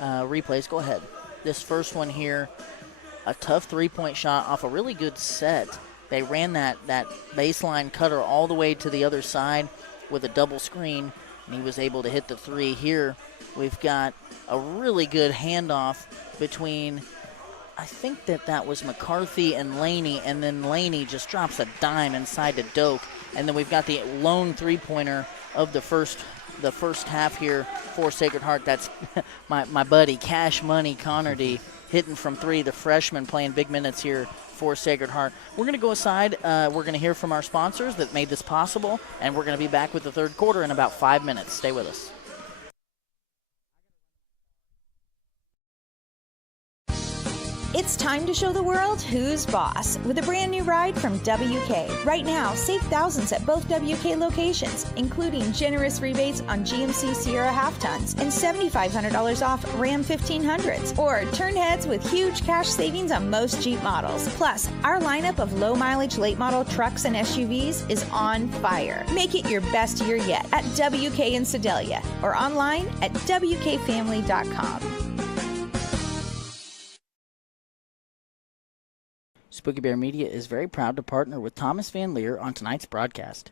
replays. Go ahead. This first one here, a tough three-point shot off a really good set. They ran that baseline cutter all the way to the other side with a double screen, and he was able to hit the three. Here we've got a really good handoff between, I think that was McCarthy and Laney, and then Laney just drops a dime inside to Doak. And then we've got the lone three-pointer of the first half here for Sacred Heart. That's my buddy, Cash Money Connerty, hitting from three, the freshman playing big minutes here for Sacred Heart. We're going to go aside. We're going to hear from our sponsors that made this possible, and we're going to be back with the third quarter in about 5 minutes. Stay with us. It's time to show the world who's boss with a brand new ride from WK. Right now, save thousands at both WK locations, including generous rebates on GMC Sierra half-tons and $7,500 off Ram 1500s. Or turn heads with huge cash savings on most Jeep models. Plus, our lineup of low-mileage late-model trucks and SUVs is on fire. Make it your best year yet at WK in Sedalia or online at WKFamily.com. Spooky Bear Media is very proud to partner with Thomas Van Leer on tonight's broadcast.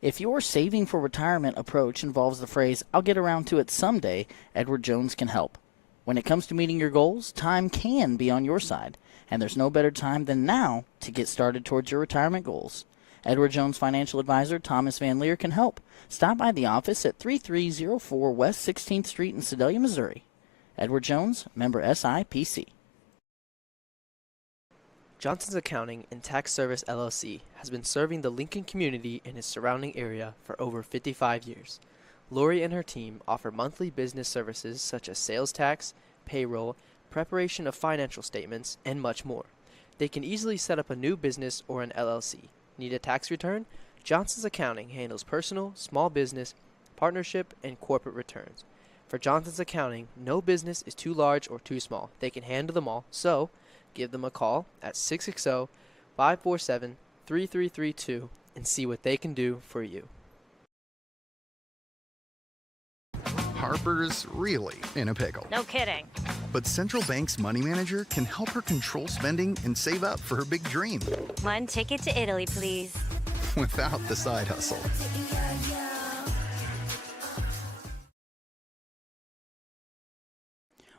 If your saving for retirement approach involves the phrase, "I'll get around to it someday," Edward Jones can help. When it comes to meeting your goals, time can be on your side, and there's no better time than now to get started towards your retirement goals. Edward Jones Financial Advisor Thomas Van Leer can help. Stop by the office at 3304 West 16th Street in Sedalia, Missouri. Edward Jones, member SIPC. Johnson's Accounting and Tax Service LLC has been serving the Lincoln community and its surrounding area for over 55 years. Lori and her team offer monthly business services such as sales tax, payroll, preparation of financial statements, and much more. They can easily set up a new business or an LLC. Need a tax return? Johnson's Accounting handles personal, small business, partnership, and corporate returns. For Johnson's Accounting, no business is too large or too small. They can handle them all, so give them a call at 660-547-3332 and see what they can do for you. Harper's really in a pickle. No kidding. But Central Bank's money manager can help her control spending and save up for her big dream One ticket to Italy, please. without the side hustle.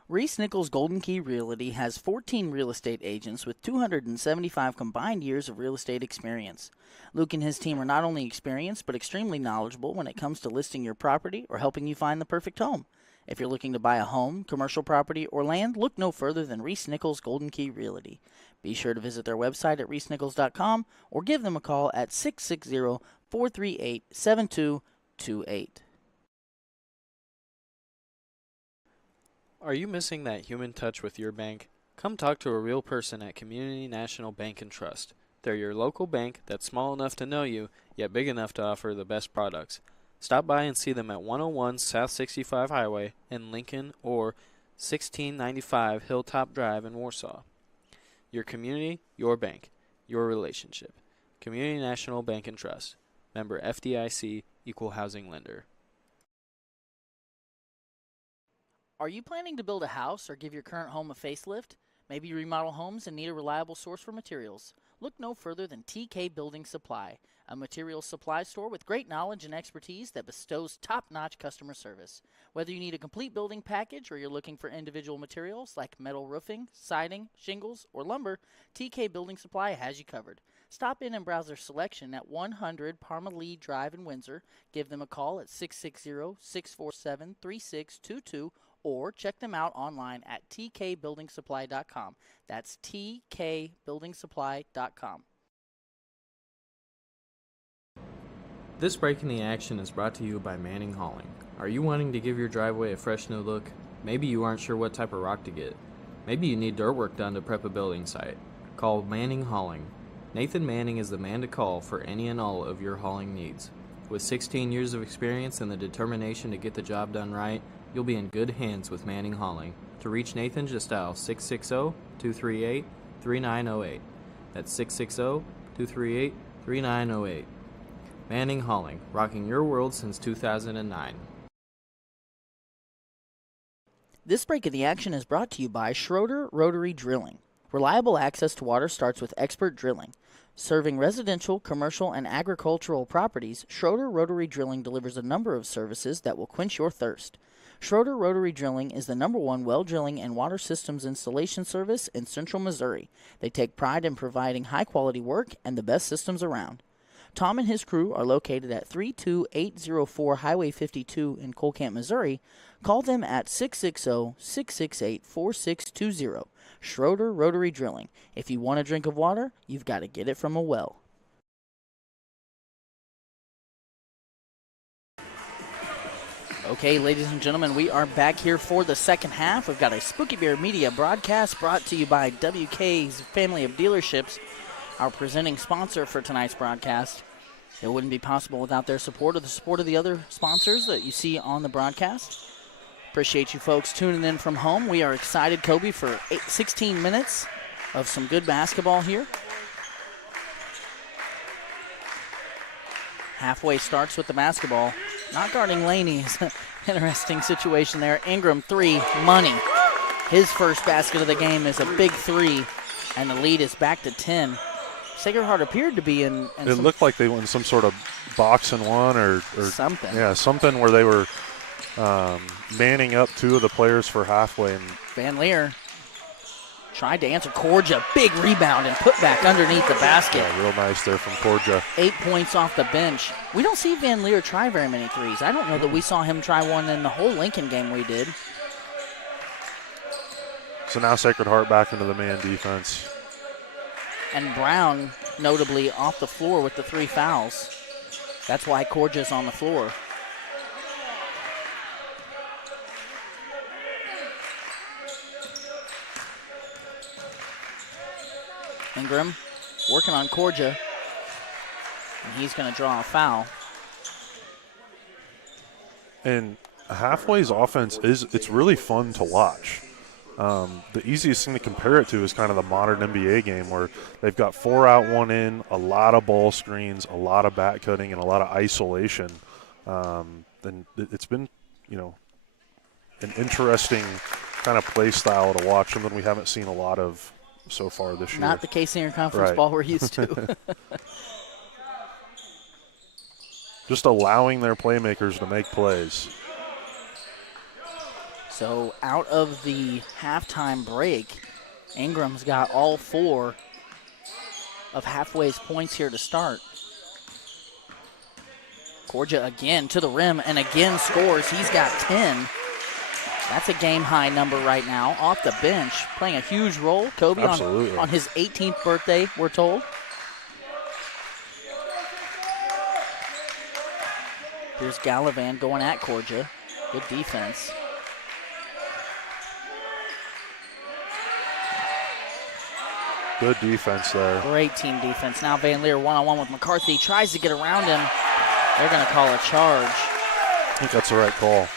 Reese Nichols Golden Key Realty has 14 real estate agents with 275 combined years of real estate experience. Luke and his team are not only experienced but extremely knowledgeable when it comes to listing your property or helping you find the perfect home. If you're looking to buy a home, commercial property, or land, look no further than Reese Nichols Golden Key Realty. Be sure to visit their website at reesenichols.com or give them a call at 660-438-7228. Are you missing that human touch with your bank? Come talk to a real person at Community National Bank and Trust. They're your local bank that's small enough to know you, yet big enough to offer the best products. Stop by and see them at 101 South 65 Highway in Lincoln or 1695 Hilltop Drive in Warsaw. Your community, your bank, your relationship. Community National Bank and Trust. Member FDIC, Equal Housing Lender. Are you planning to build a house or give your current home a facelift? Maybe you remodel homes and need a reliable source for materials. Look no further than TK Building Supply, a materials supply store with great knowledge and expertise that bestows top-notch customer service. Whether you need a complete building package or you're looking for individual materials like metal roofing, siding, shingles, or lumber, TK Building Supply has you covered. Stop in and browse their selection at 100 Parma Lee Drive in Windsor. Give them a call at 660-647-3622 or check them out online at tkbuildingsupply.com. That's tkbuildingsupply.com. This break in the action is brought to you by Manning Hauling. Are you wanting to give your driveway a fresh new look? Maybe you aren't sure what type of rock to get. Maybe you need dirt work done to prep a building site. Call Manning Hauling. Nathan Manning is the man to call for any and all of your hauling needs. With 16 years of experience and the determination to get the job done right, you'll be in good hands with Manning Hauling. To reach Nathan, just dial 660-238-3908. That's 660-238-3908. Manning Hauling, rocking your world since 2009. This break of the action is brought to you by Schroeder Rotary Drilling. Reliable access to water starts with expert drilling. Serving residential, commercial, and agricultural properties, Schroeder Rotary Drilling delivers a number of services that will quench your thirst. Schroeder Rotary Drilling is the #1 well drilling and water systems installation service in central Missouri. They take pride in providing high-quality work and the best systems around. Tom and his crew are located at 32804 Highway 52 in Cole Camp, Missouri. Call them at 660-668-4620. Schroeder Rotary Drilling. If you want a drink of water, you've got to get it from a well. Okay, ladies and gentlemen, we are back here for the second half. We've got a Spooky Bear Media broadcast brought to you by WK's Family of Dealerships, our presenting sponsor for tonight's broadcast. It wouldn't be possible without their support or the support of the other sponsors that you see on the broadcast. Appreciate you folks tuning in from home. We are excited, Kobe, for 16 minutes of some good basketball here. Halfway starts with the basketball. Not guarding Laney is an interesting situation there. Ingram, 3, money. His first basket of the game is a big 3, and the lead is back to 10. Sacred Heart appeared to be in it looked like they went in some sort of box and one or something. Yeah, something where they were manning up 2 of the players for halfway. And Van Leer tried to answer. Corja, big rebound and put back underneath the basket. yeah, real nice there from Corja. 8 points off the bench. We don't see Van Leer try very many threes. I don't know that we saw him try one in the whole Lincoln game we did. So now Sacred Heart back into the man defense. And Brown, notably, off the floor with the 3 fouls. That's why Corja's on the floor. Ingram working on Corja. And he's going to draw a foul. And Halfway's offense it's really fun to watch. The easiest thing to compare it to is kind of the modern NBA game where they've got 4 out, 1 in, a lot of ball screens, a lot of back cutting, and a lot of isolation. And it's been, an interesting kind of play style to watch, something we haven't seen a lot of so far this year. Not the K-Senior Conference ball we're used to. Just allowing their playmakers to make plays. So out of the halftime break, Ingram's got all 4 of Halfway's points here to start. Corja again to the rim and again scores. He's got 10. That's a game-high number right now. Off the bench, playing a huge role. Kobe on his 18th birthday, we're told. Here's Gallivan going at Corja. Good defense. Good defense there. Great team defense. Now Van Leer one-on-one with McCarthy. Tries to get around him. They're going to call a charge. I think that's the right call.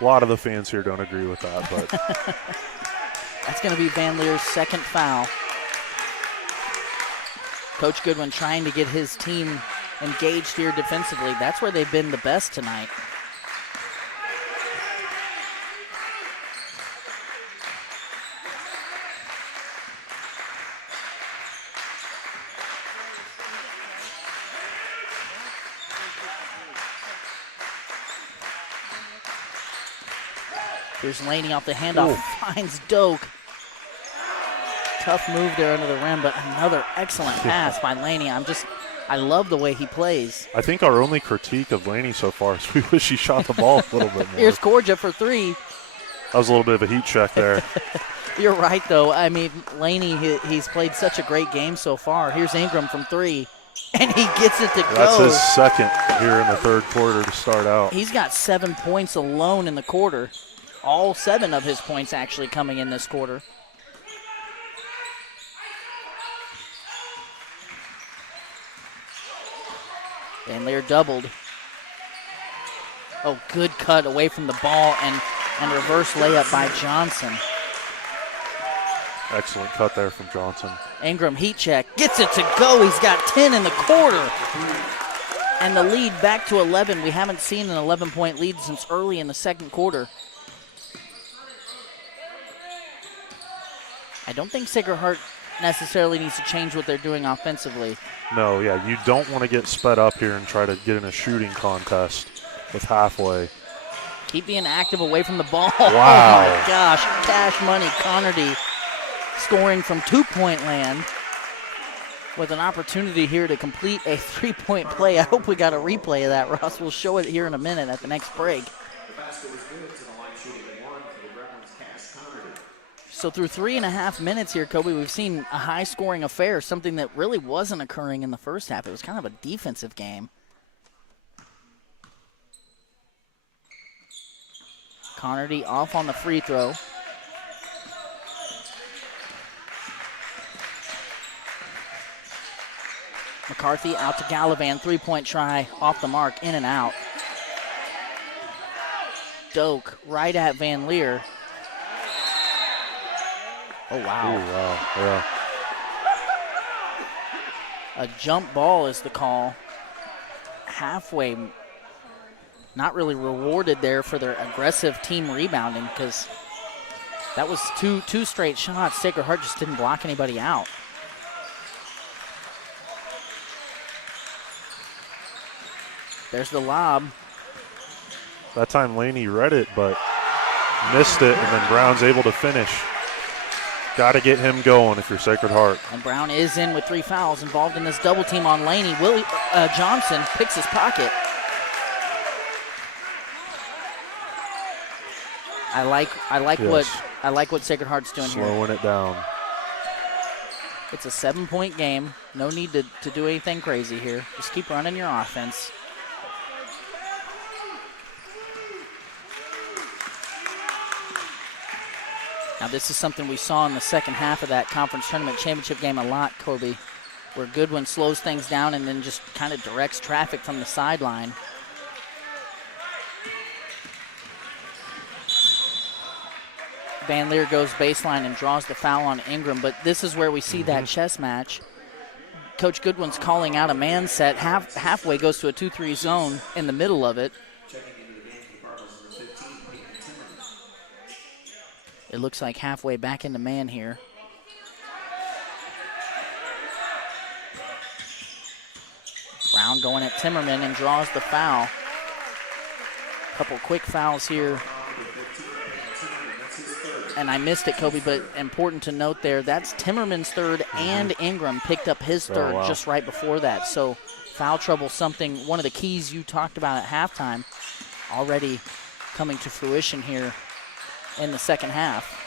A lot of the fans here don't agree with that, but that's going to be Van Leer's second foul. Coach Goodwin trying to get his team engaged here defensively. That's where they've been the best tonight. Here's Laney off the handoff, finds Doak. Tough move there under the rim, but another excellent pass by Laney. I love the way he plays. I think our only critique of Laney so far is we wish he shot the ball a little bit more. Here's Corja for 3. That was a little bit of a heat check there. You're right, though. I mean, Laney, he's played such a great game so far. Here's Ingram from 3, and he gets it to go. That's his second here in the third quarter to start out. He's got 7 points alone in the quarter. All 7 of his points actually coming in this quarter. Van Leer doubled. Oh, good cut away from the ball and reverse layup by Johnson. Excellent cut there from Johnson. Ingram heat check, gets it to go. He's got 10 in the quarter. And the lead back to 11. We haven't seen an 11-point lead since early in the second quarter. I don't think Sacred Heart necessarily needs to change what they're doing offensively. No, yeah, you don't want to get sped up here and try to get in a shooting contest with Halfway. Keep being active away from the ball. Wow. Oh, my gosh. Cash money. Connerty scoring from 2-point land with an opportunity here to complete a 3-point play. I hope we got a replay of that, Ross. We'll show it here in a minute at the next break. So through 3.5 minutes here, Kobe, we've seen a high-scoring affair, something that really wasn't occurring in the first half. It was kind of a defensive game. Connerty off on the free throw. McCarthy out to Gallivan, 3-point try, off the mark, in and out. Doak right at Van Leer. Oh, wow. Ooh, wow, yeah. A jump ball is the call. Halfway not really rewarded there for their aggressive team rebounding because that was two straight shots. Sacred Heart just didn't block anybody out. There's the lob. That time Laney read it, but missed it, and then Brown's able to finish. Got to get him going if you're Sacred Heart. And Brown is in with 3 fouls involved in this double team on Laney. Johnson picks his pocket. I like what Sacred Heart's doing here. Slowing it down. It's a 7-point game. No need to do anything crazy here. Just keep running your offense. Now this is something we saw in the second half of that conference tournament championship game a lot, Kobe, where Goodwin slows things down and then just kind of directs traffic from the sideline. Van Leer goes baseline and draws the foul on Ingram, but this is where we see that chess match. Coach Goodwin's calling out a man set. Halfway goes to a 2-3 zone in the middle of it. It looks like halfway back into man here. Brown going at Timmerman and draws the foul. Couple quick fouls here. And I missed it, Kobe, but important to note there, that's Timmerman's third, and Ingram picked up his third just right before that. So foul trouble, one of the keys you talked about at halftime, already coming to fruition here in the second half.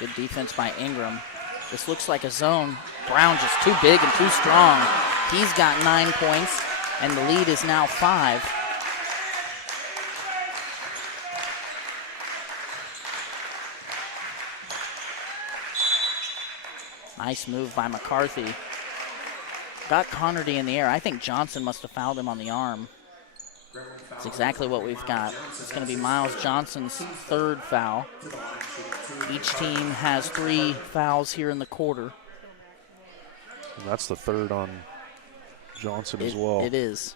Good defense by Ingram. This looks like a zone. Brown just too big and too strong. He's got 9 points, and the lead is now 5. Nice move by McCarthy. Got Connerty in the air. I think Johnson must have fouled him on the arm. That's exactly what we've got. It's going to be Miles Johnson's third foul. Each team has 3 fouls here in the quarter. And that's the third on Johnson as well. It is.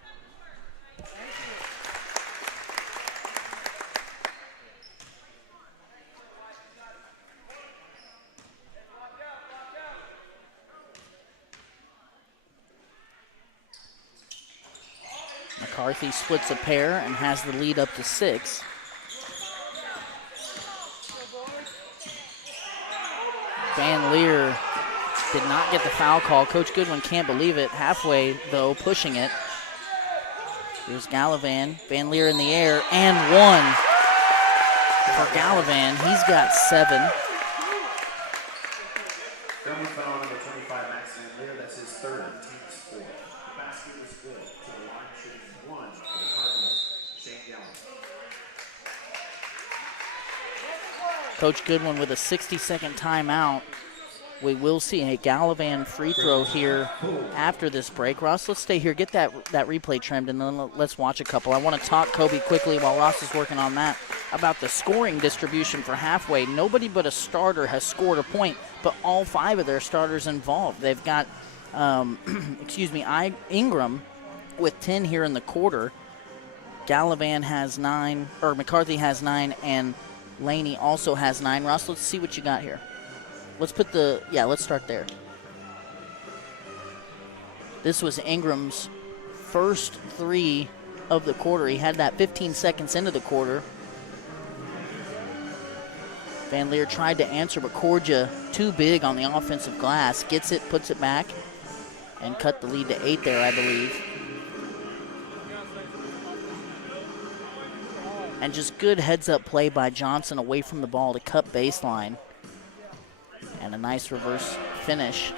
McCarthy splits a pair and has the lead up to 6. Van Leer did not get the foul call. Coach Goodwin can't believe it. Halfway, though, pushing it. Here's Gallivan. Van Leer in the air, and 1 for Gallivan. He's got 7. Double foul number 25, Max Van Leer. That's his third on team's 4. The basket was good. To the line shooting 1 for the Cardinals, Shane Gallivan. Coach Goodwin with a 60-second timeout. We will see a Gallivan free throw here after this break. Ross, let's stay here. Get that replay trimmed, and then let's watch a couple. I want to talk, Kobe, quickly while Ross is working on that, about the scoring distribution for halfway. Nobody but a starter has scored a point, but all 5 of their starters involved. They've got, Ingram with 10 here in the quarter. Gallivan has 9, or McCarthy has 9, and Laney also has 9. Ross, let's see what you got here. Let's start there. This was Ingram's first 3 of the quarter. He had that 15 seconds into the quarter. Van Leer tried to answer, but Cordia too big on the offensive glass. Gets it, puts it back, and cut the lead to 8 there, I believe. And just good heads-up play by Johnson away from the ball to cut baseline. And a nice reverse finish.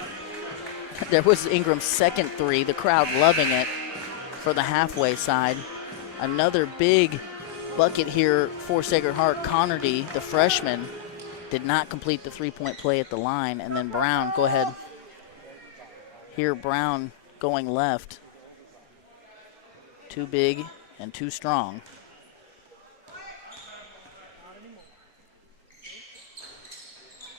There was Ingram's second 3. The crowd loving it for the halfway side. Another big bucket here for Sacred Heart. Connerty, the freshman, did not complete the 3-point play at the line. And then Brown, go ahead. Here, Brown going left. Too big and too strong.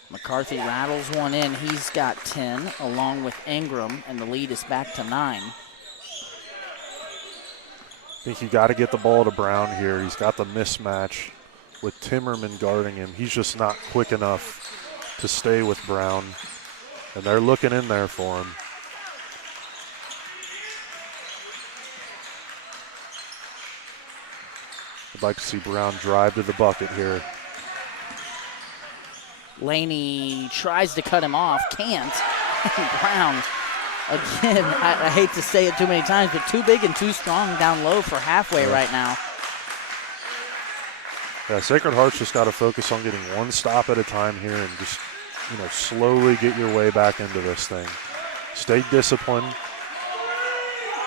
McCarthy rattles one in. He's got 10 along with Ingram, and the lead is back to 9. I think you got to get the ball to Brown here. He's got the mismatch with Timmerman guarding him. He's just not quick enough to stay with Brown, and they're looking in there for him. I'd like to see Brown drive to the bucket here. Laney tries to cut him off, can't. Brown, again, I hate to say it too many times, but too big and too strong down low for halfway right now. Yeah, Sacred Heart's just got to focus on getting one stop at a time here and just, slowly get your way back into this thing. Stay disciplined.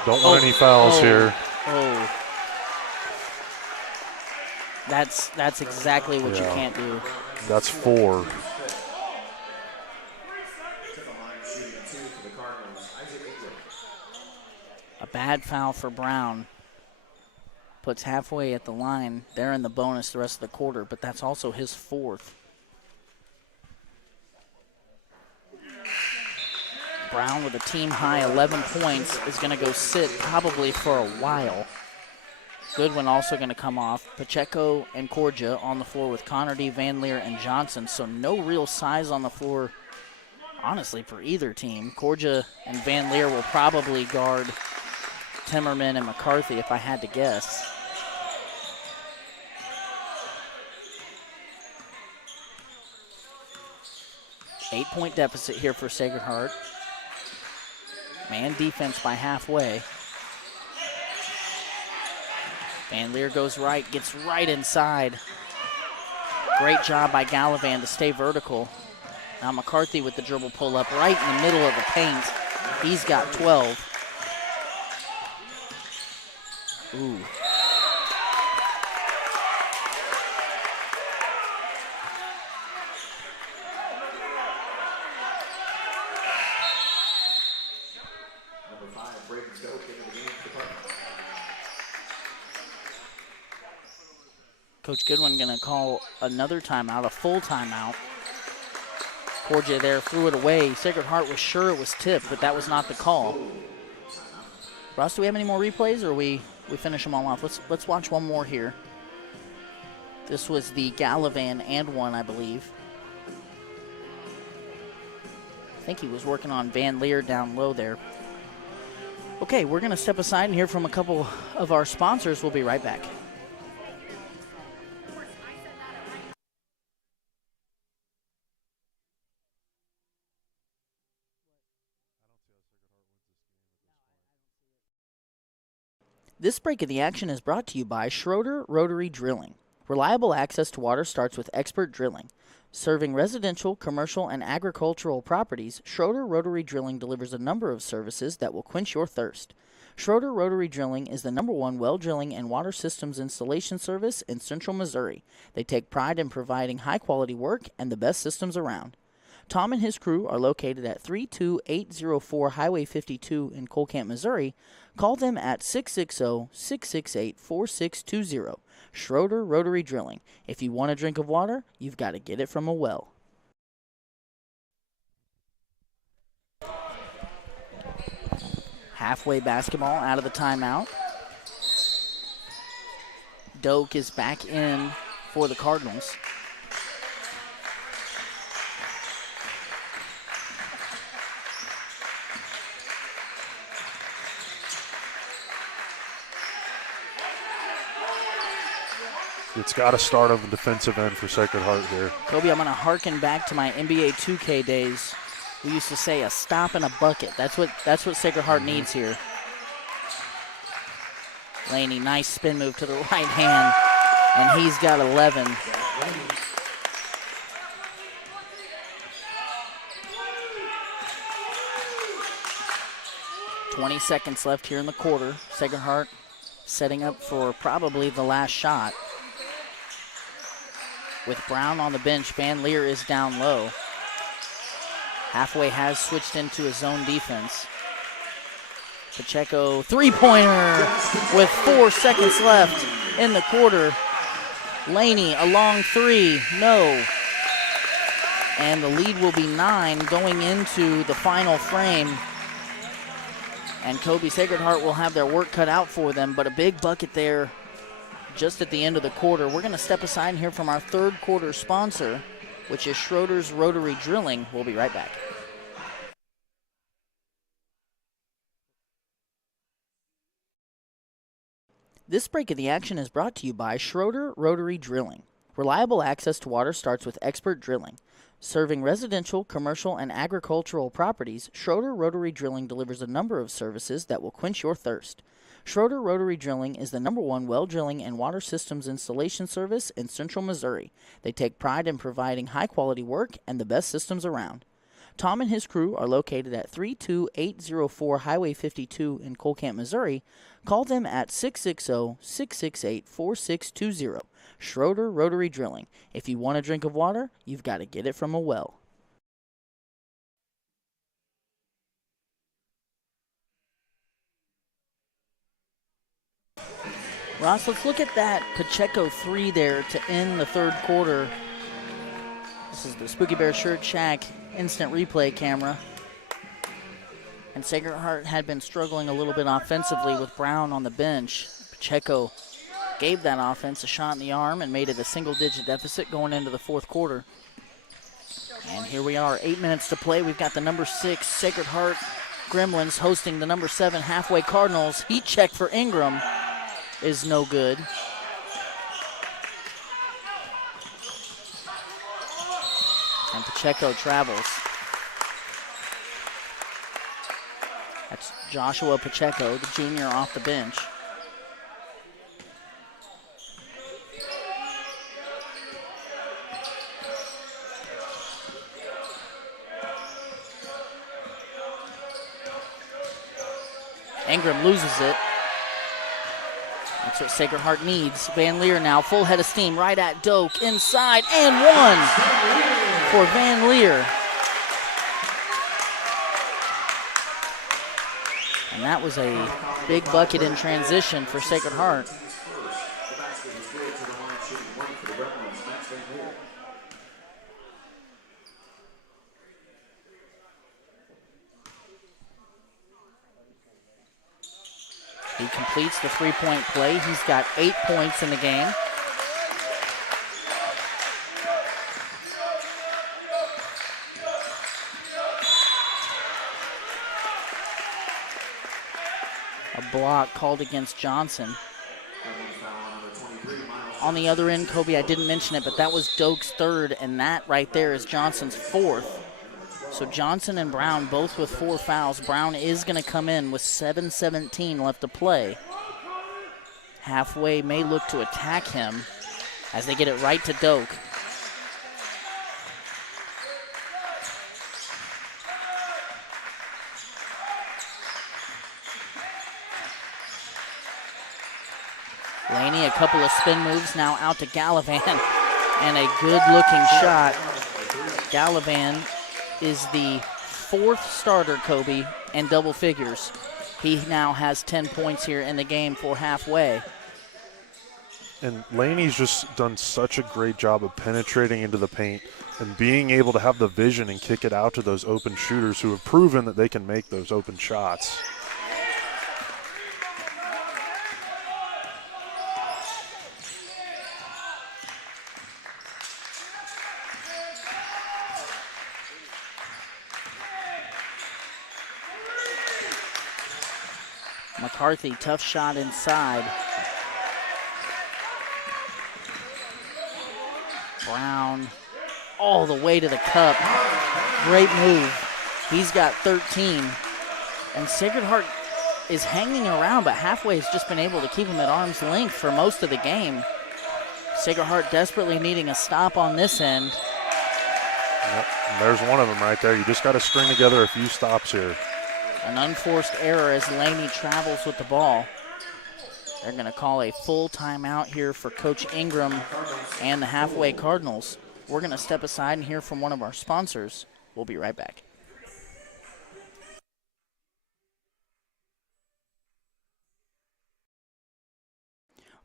Don't want any fouls here. Oh. That's exactly what you can't do. That's 4. A bad foul for Brown. Puts halfway at the line. They're in the bonus the rest of the quarter, but that's also his 4th. Brown with a team-high 11 points is going to go sit probably for a while. Goodwin also going to come off. Pacheco and Corja on the floor with Connerty, Van Leer, and Johnson. So no real size on the floor, honestly, for either team. Corja and Van Leer will probably guard Timmerman and McCarthy, if I had to guess. Eight-point deficit here for Sacred Heart. Man defense by halfway. Van Leer goes right, gets right inside. Great job by Gallivan to stay vertical. Now McCarthy with the dribble pull up right in the middle of the paint. He's got 12. Ooh. Coach Goodwin going to call another timeout, a full timeout. Corja there threw it away. Sacred Heart was sure it was tipped, but that was not the call. Ross, do we have any more replays, or we finish them all off? Let's watch one more here. This was the Gallivan and one, I believe. I think he was working on Van Leer down low there. Okay, we're going to step aside and hear from a couple of our sponsors. We'll be right back. This break of the action is brought to you by Schroeder Rotary Drilling. Reliable access to water starts with expert drilling. Serving residential, commercial, and agricultural properties, Schroeder Rotary Drilling delivers a number of services that will quench your thirst. Schroeder Rotary Drilling is the #1 well drilling and water systems installation service in central Missouri. They take pride in providing high-quality work and the best systems around. Tom and his crew are located at 32804 Highway 52 in Cole Camp, Missouri. Call them at 660-668-4620. Schroeder Rotary Drilling. If you want a drink of water, you've got to get it from a well. Halfway basketball out of the timeout. Doak is back in for the Cardinals. It's got to start on the defensive end for Sacred Heart here. Kobe, I'm going to harken back to my NBA 2K days. We used to say a stop and a bucket. That's what Sacred Heart needs here. Laney, nice spin move to the right hand, and he's got 11. $20 seconds left here in the quarter. Sacred Heart setting up for probably the last shot. With Brown on the bench, Van Leer is down low. Halfway has switched into a zone defense. Pacheco, three-pointer with 4 seconds left in the quarter. Laney, a long three, no. And the lead will be 9 going into the final frame. And Kobe Sacred Heart will have their work cut out for them, but a big bucket there just at the end of the quarter. We're going to step aside and hear from our third quarter sponsor, which is Schroeder's Rotary Drilling. We'll be right back. This break of the action is brought to you by Schroeder Rotary Drilling. Reliable access to water starts with expert drilling. Serving residential, commercial, and agricultural properties, Schroeder Rotary Drilling delivers a number of services that will quench your thirst. Schroeder Rotary Drilling is the #1 well drilling and water systems installation service in central Missouri. They take pride in providing high-quality work and the best systems around. Tom and his crew are located at 32804 Highway 52 in Cole Camp, Missouri. Call them at 660-668-4620. Schroeder Rotary Drilling. If you want a drink of water, you've got to get it from a well. Ross, let's look at that Pacheco 3 there to end the third quarter. This is the Spooky Bear Shirt Shack instant replay camera. And Sacred Heart had been struggling a little bit offensively with Brown on the bench. Pacheco gave that offense a shot in the arm and made it a single-digit deficit going into the fourth quarter. And here we are, 8 minutes to play. We've got the #6 Sacred Heart Gremlins hosting the #7 Halfway Cardinals. Heat check for Ingram is no good. And Pacheco travels. That's Joshua Pacheco, the junior off the bench. Ingram loses it. That's what Sacred Heart needs. Van Leer now, full head of steam, right at Doak, inside, and one for Van Leer. And that was a big bucket in transition for Sacred Heart. He completes the three-point play. He's got 8 points in the game. A block called against Johnson. On the other end, Kobe, I didn't mention it, but that was Doak's third, and that right there is Johnson's fourth. So Johnson and Brown both with 4 fouls. Brown is going to come in with 7:17 left to play. Halfway may look to attack him as they get it right to Doak. Laney, a couple of spin moves, now out to Gallivan, and a good-looking shot. Gallivan is the 4th starter, Kobe, in double figures. He now has 10 points here in the game for Halfway. And Laney's just done such a great job of penetrating into the paint and being able to have the vision and kick it out to those open shooters who have proven that they can make those open shots. McCarthy, tough shot inside. Brown all the way to the cup. Great move. He's got 13. And Sacred Heart is hanging around, but Halfway has just been able to keep him at arm's length for most of the game. Sacred Heart desperately needing a stop on this end. Yep, and there's one of them right there. You just got to string together a few stops here. An unforced error as Laney travels with the ball. They're going to call a full timeout here for Coach Ingram and the Halfway Cardinals. We're going to step aside and hear from one of our sponsors. We'll be right back.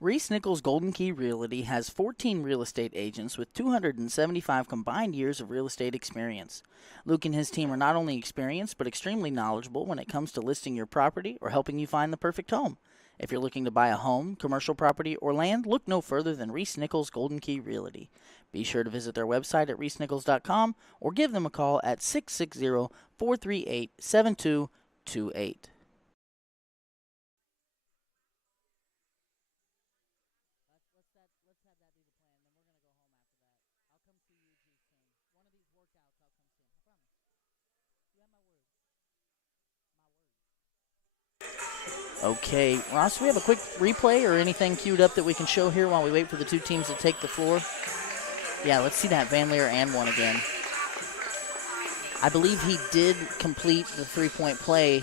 Reese Nichols Golden Key Realty has 14 real estate agents with 275 combined years of real estate experience. Luke and his team are not only experienced but extremely knowledgeable when it comes to listing your property or helping you find the perfect home. If you're looking to buy a home, commercial property, or land, look no further than Reese Nichols Golden Key Realty. Be sure to visit their website at reesenichols.com or give them a call at 660-438-7228. Okay, Ross, do we have a quick replay or anything queued up that we can show here while we wait for the two teams to take the floor? Yeah, let's see that Van Leer and one again. I believe he did complete the three-point play.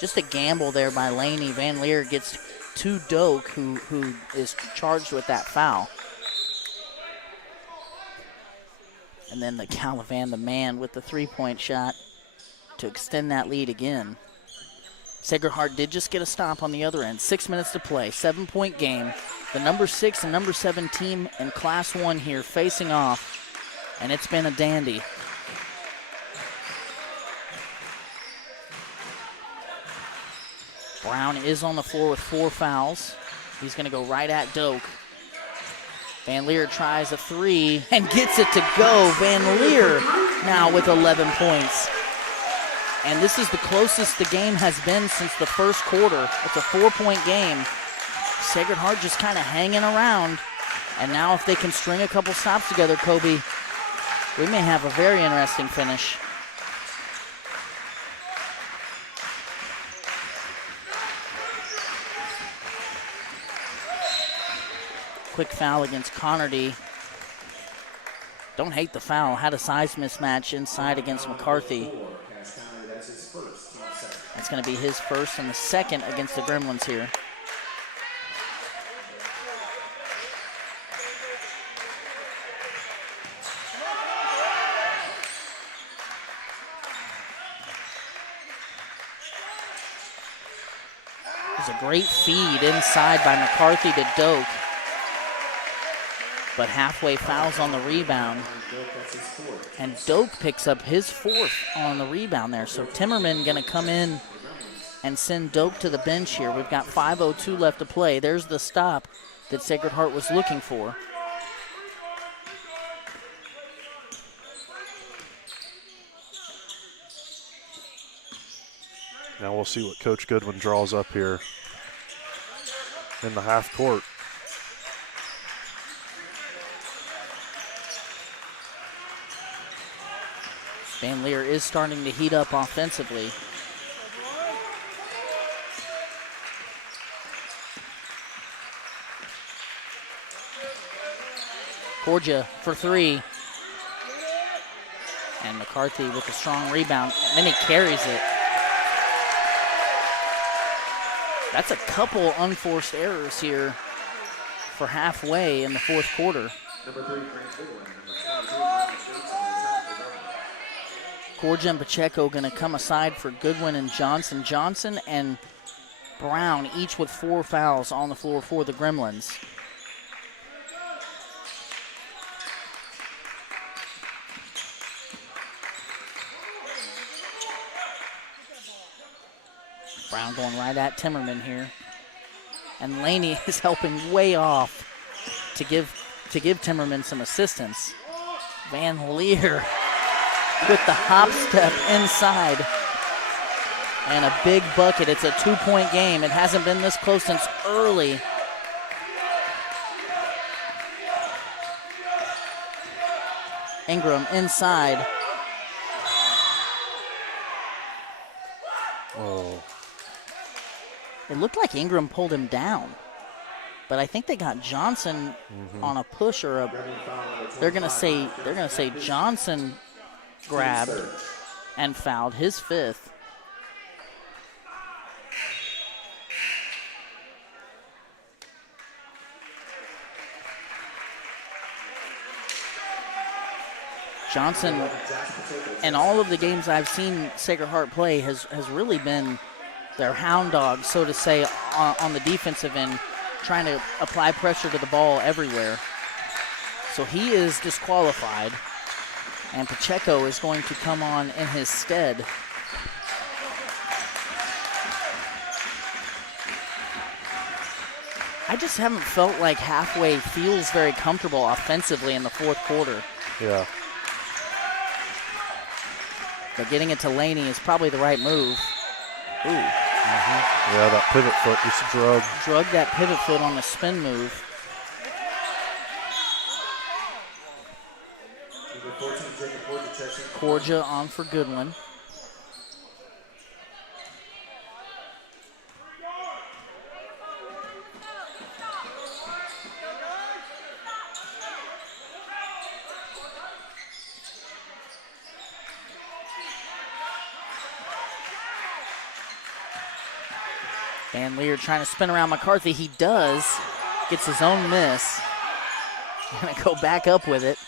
Just a gamble there by Laney. Van Leer gets to Doak, who is charged with that foul. And then the Calavan, the man, with the three-point shot to extend that lead again. Sacred Heart did just get a stop on the other end. 6 minutes to play, 7-point game. The number 6 and number 7 team in Class 1 here facing off, and it's been a dandy. Brown is on the floor with 4 fouls. He's going to go right at Doak. Van Leer tries a 3 and gets it to go. Van Leer now with 11 points. And this is the closest the game has been since the first quarter. It's a 4-point game. Sacred Heart just kind of hanging around. And now if they can string a couple stops together, Kobe, we may have a very interesting finish. Quick foul against Connerty. Don't hate the foul. Had a size mismatch inside against McCarthy. That's going to be his first and the second against the Gremlins here. There's a great feed inside by McCarthy to Doak. But halfway fouls on the rebound. And Doak picks up his 4th on the rebound there. So Timmerman going to come in and send Doak to the bench here. We've got 5:02 left to play. There's the stop that Sacred Heart was looking for. Now we'll see what Coach Goodwin draws up here in the half court. Van Leer is starting to heat up offensively. Corja for 3. And McCarthy with a strong rebound. And then he carries it. That's a couple unforced errors here for halfway in the fourth quarter. Corja and Pacheco going to come aside for Goodwin and Johnson. Johnson and Brown each with 4 fouls on the floor for the Gremlins. Brown going right at Timmerman here. And Laney is helping way off to give Timmerman some assistance. Van Leer with the hop step inside. And a big bucket. It's a 2-point game. It hasn't been this close since early. Ingram inside. Oh. It looked like Ingram pulled him down. But I think they got Johnson on a push or a. They're gonna say Johnson grabbed and fouled, his 5th. Johnson, in all of the games I've seen Sacred Heart play, has really been their hound dog, so to say, on the defensive end, trying to apply pressure to the ball everywhere. So he is disqualified. And Pacheco is going to come on in his stead. I just haven't felt like halfway feels very comfortable offensively in the fourth quarter. Yeah. But getting it to Laney is probably the right move. Ooh. Yeah, that pivot foot just Drug that pivot foot on the spin move. Corja on for Goodwin. Van Leer trying to spin around McCarthy. He does. Gets his own miss. Gonna go back up with it.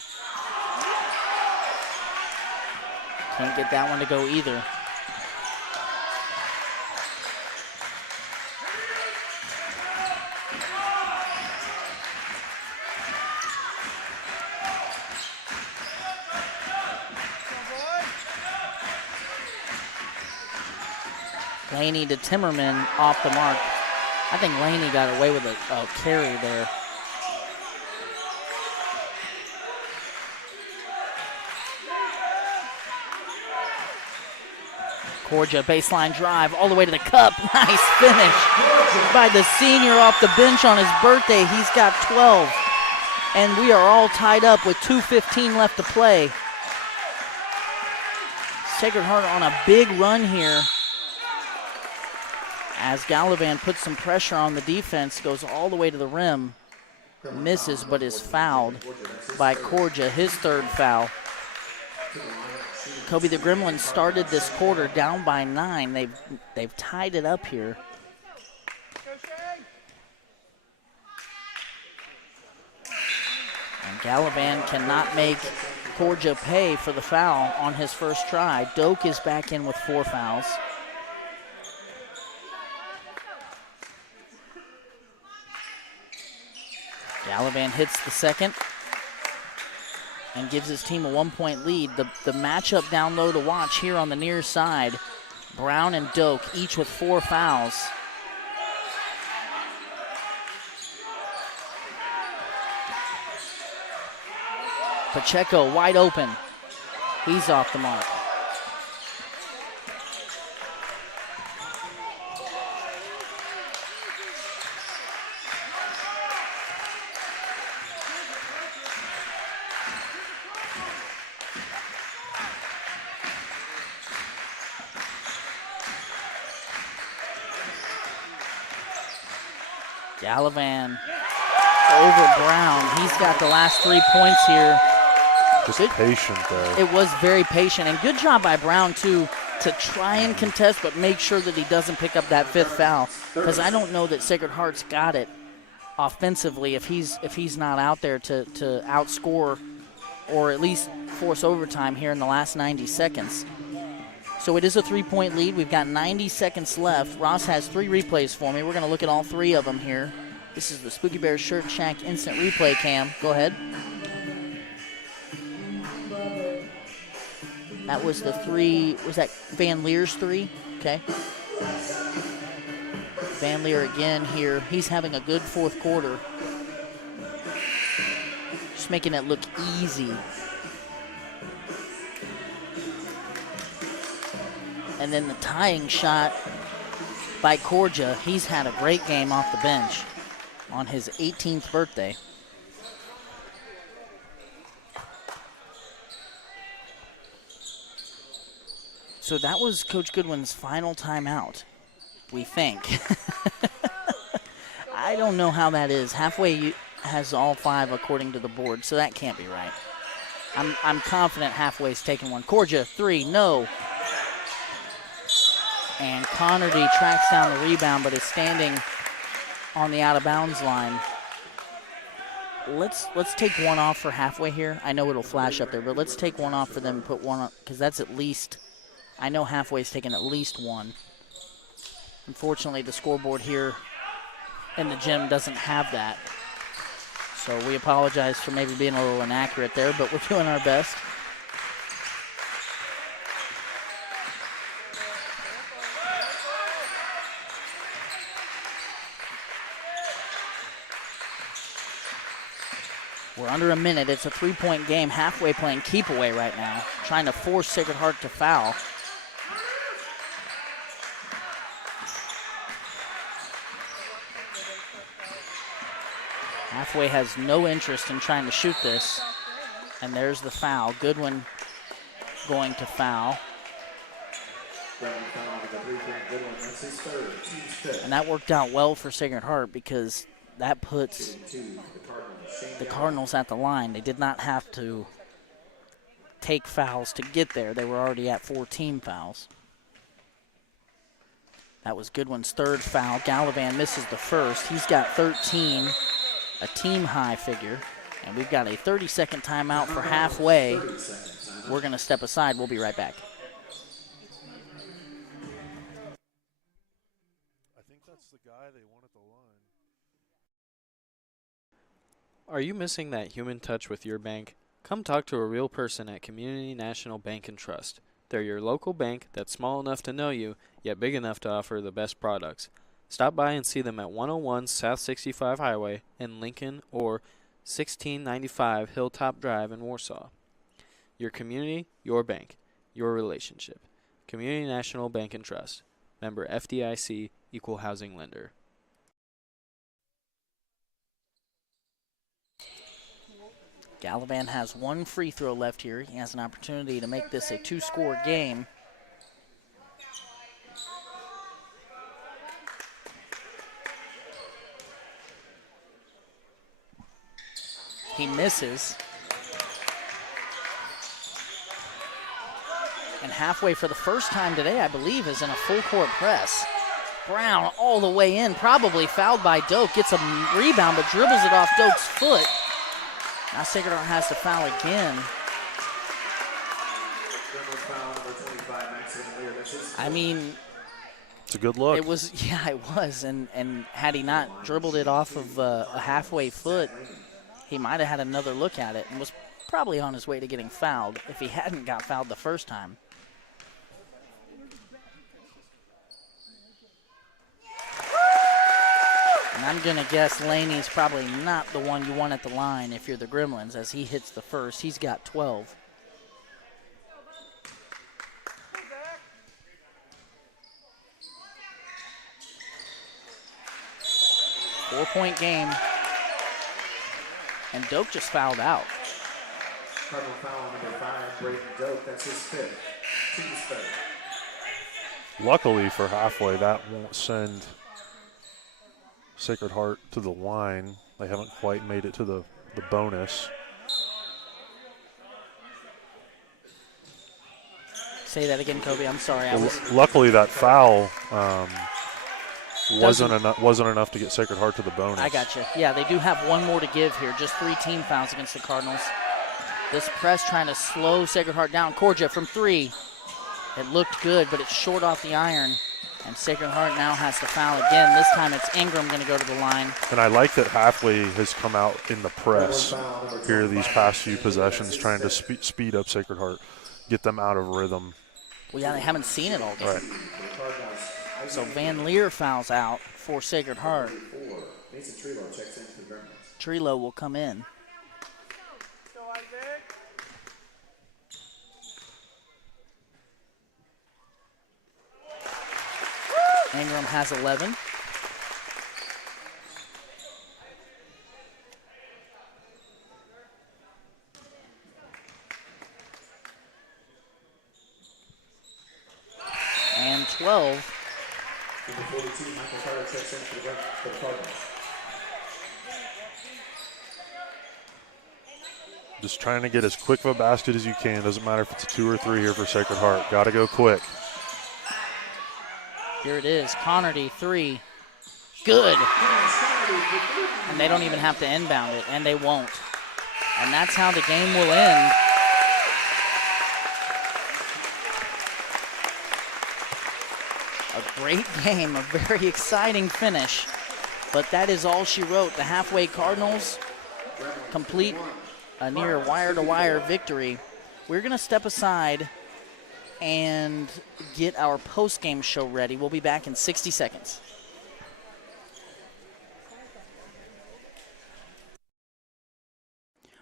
Can't get that one to go either. Laney to Timmerman off the mark. I think Laney got away with a carry there. Corja baseline drive all the way to the cup. Nice finish by the senior off the bench on his birthday. He's got 12. And we are all tied up with 2:15 left to play. Sacred Heart on a big run here. As Gallivan puts some pressure on the defense, goes all the way to the rim. Misses, but is fouled by Corja, his third foul. Kobe the Gremlins started this quarter down by 9. They've tied it up here. And Gallivan cannot make Corja pay for the foul on his first try. Doak is back in with 4 fouls. Gallivan hits the second and gives his team a 1-point lead. The matchup down low to watch here on the near side. Brown and Doak each with 4 fouls. Pacheco wide open. He's off the mark. Gallivan over Brown. He's got the last 3 points here. Just patient there. It was very patient, and good job by Brown, too, to try and contest, but make sure that he doesn't pick up that 5th foul, because I don't know that Sacred Heart's got it offensively if he's not out there to outscore or at least force overtime here in the last 90 seconds. So it is a 3-point lead. We've got 90 seconds left. Ross has 3 replays for me. We're going to look at all 3 of them here. This is the Spooky Bears Shirt Shack instant replay cam. Go ahead. That was the 3. Was that Van Leer's 3? Okay. Van Leer again here. He's having a good 4th quarter. Just making it look easy. And then the tying shot by Corja. He's had a great game off the bench on his 18th birthday. So that was Coach Goodwin's final timeout, we think. I don't know how that is. Halfway has all 5 according to the board, so that can't be right. I'm confident Halfway's taking one. Corja, 3, no. And Connerty tracks down the rebound, but is standing on the out-of-bounds line. Let's take one off for Halfway here. I know it'll flash up there, but let's take one off for them and put one up, because that's at least, I know Halfway's taken at least 1. Unfortunately, the scoreboard here in the gym doesn't have that. So we apologize for maybe being a little inaccurate there, but we're doing our best. We're under a minute. It's a 3-point game. Halfway playing keep away right now, trying to force Sacred Heart to foul. Halfway has no interest in trying to shoot this. And there's the foul. Goodwin going to foul. And that worked out well for Sacred Heart because that puts the Cardinals at the line. They did not have to take fouls to get there. They were already at 4 team fouls. That was Goodwin's third foul. Gallivan misses the first. He's got 13, a team high figure. And we've got a 30-second timeout for halfway. We're going to step aside. We'll be right back. I think that's the guy they want at the line. Are you missing that human touch with your bank? Come talk to a real person at Community National Bank and Trust. They're your local bank that's small enough to know you, yet big enough to offer the best products. Stop by and see them at 101 South 65 Highway in Lincoln or 1695 Hilltop Drive in Warsaw. Your community, your bank, your relationship. Community National Bank and Trust. Member FDIC, Equal Housing Lender. Gallivan has one free throw left here. He has an opportunity to make this a two-score game. He misses. And halfway for the first time today, I believe, is in a full-court press. Brown all the way in, probably fouled by Doak. Gets a rebound, but dribbles it off Doak's foot. Now Sacred Heart has to foul again. I mean, it's a good look. It was, yeah, it was. And had he not dribbled it off of a halfway foot, he might have had another look at it and was probably on his way to getting fouled if he hadn't got fouled the first time. And I'm going to guess Laney's probably not the one you want at the line if you're the Gremlins, as he hits the first. He's got 12. Four-point game. And Doak just fouled out. Cardinal foul number 5, Brayden Doak. That's his fifth. Team's third. Luckily for halfway, that won't send Sacred Heart to the line. They haven't quite made it to the bonus. Say that again, Kobe. I'm sorry. Luckily, that foul wasn't enough to get Sacred Heart to the bonus. I got you. Yeah, they do have one more to give here. Just 3 team fouls against the Cardinals. This press trying to slow Sacred Heart down. Corja from 3. It looked good, but it's short off the iron. And Sacred Heart now has to foul again. This time it's Ingram going to go to the line. And I like that Halfway has come out in the press here these past few possessions, trying to speed up Sacred Heart, get them out of rhythm. Well, yeah, they haven't seen it all game. Right. So Van Leer fouls out for Sacred Heart. Trelo will come in. Ingram has 11. And 12. Number 42, Michael Carter checks in for the Cardinals. Just trying to get as quick of a basket as you can. Doesn't matter if it's a 2 or 3 here for Sacred Heart. Got to go quick. Here it is. Connerty, 3. Good. And they don't even have to inbound it, and they won't. And that's how the game will end. A great game, a very exciting finish. But that is all she wrote. The halfway Cardinals complete a near wire-to-wire victory. We're going to step aside and get our post-game show ready. We'll be back in 60 seconds.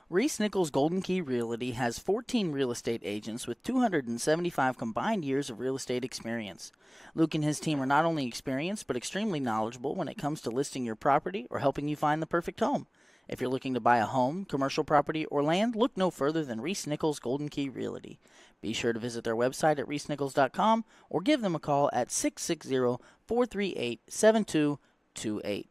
Reese Nichols Golden Key Realty has 14 real estate agents with 275 combined years of real estate experience. Luke and his team are not only experienced but extremely knowledgeable when it comes to listing your property or helping you find the perfect home. If you're looking to buy a home, commercial property, or land, look no further than Reese Nichols Golden Key Realty. Be sure to visit their website at reesenichols.com or give them a call at 660-438-7228.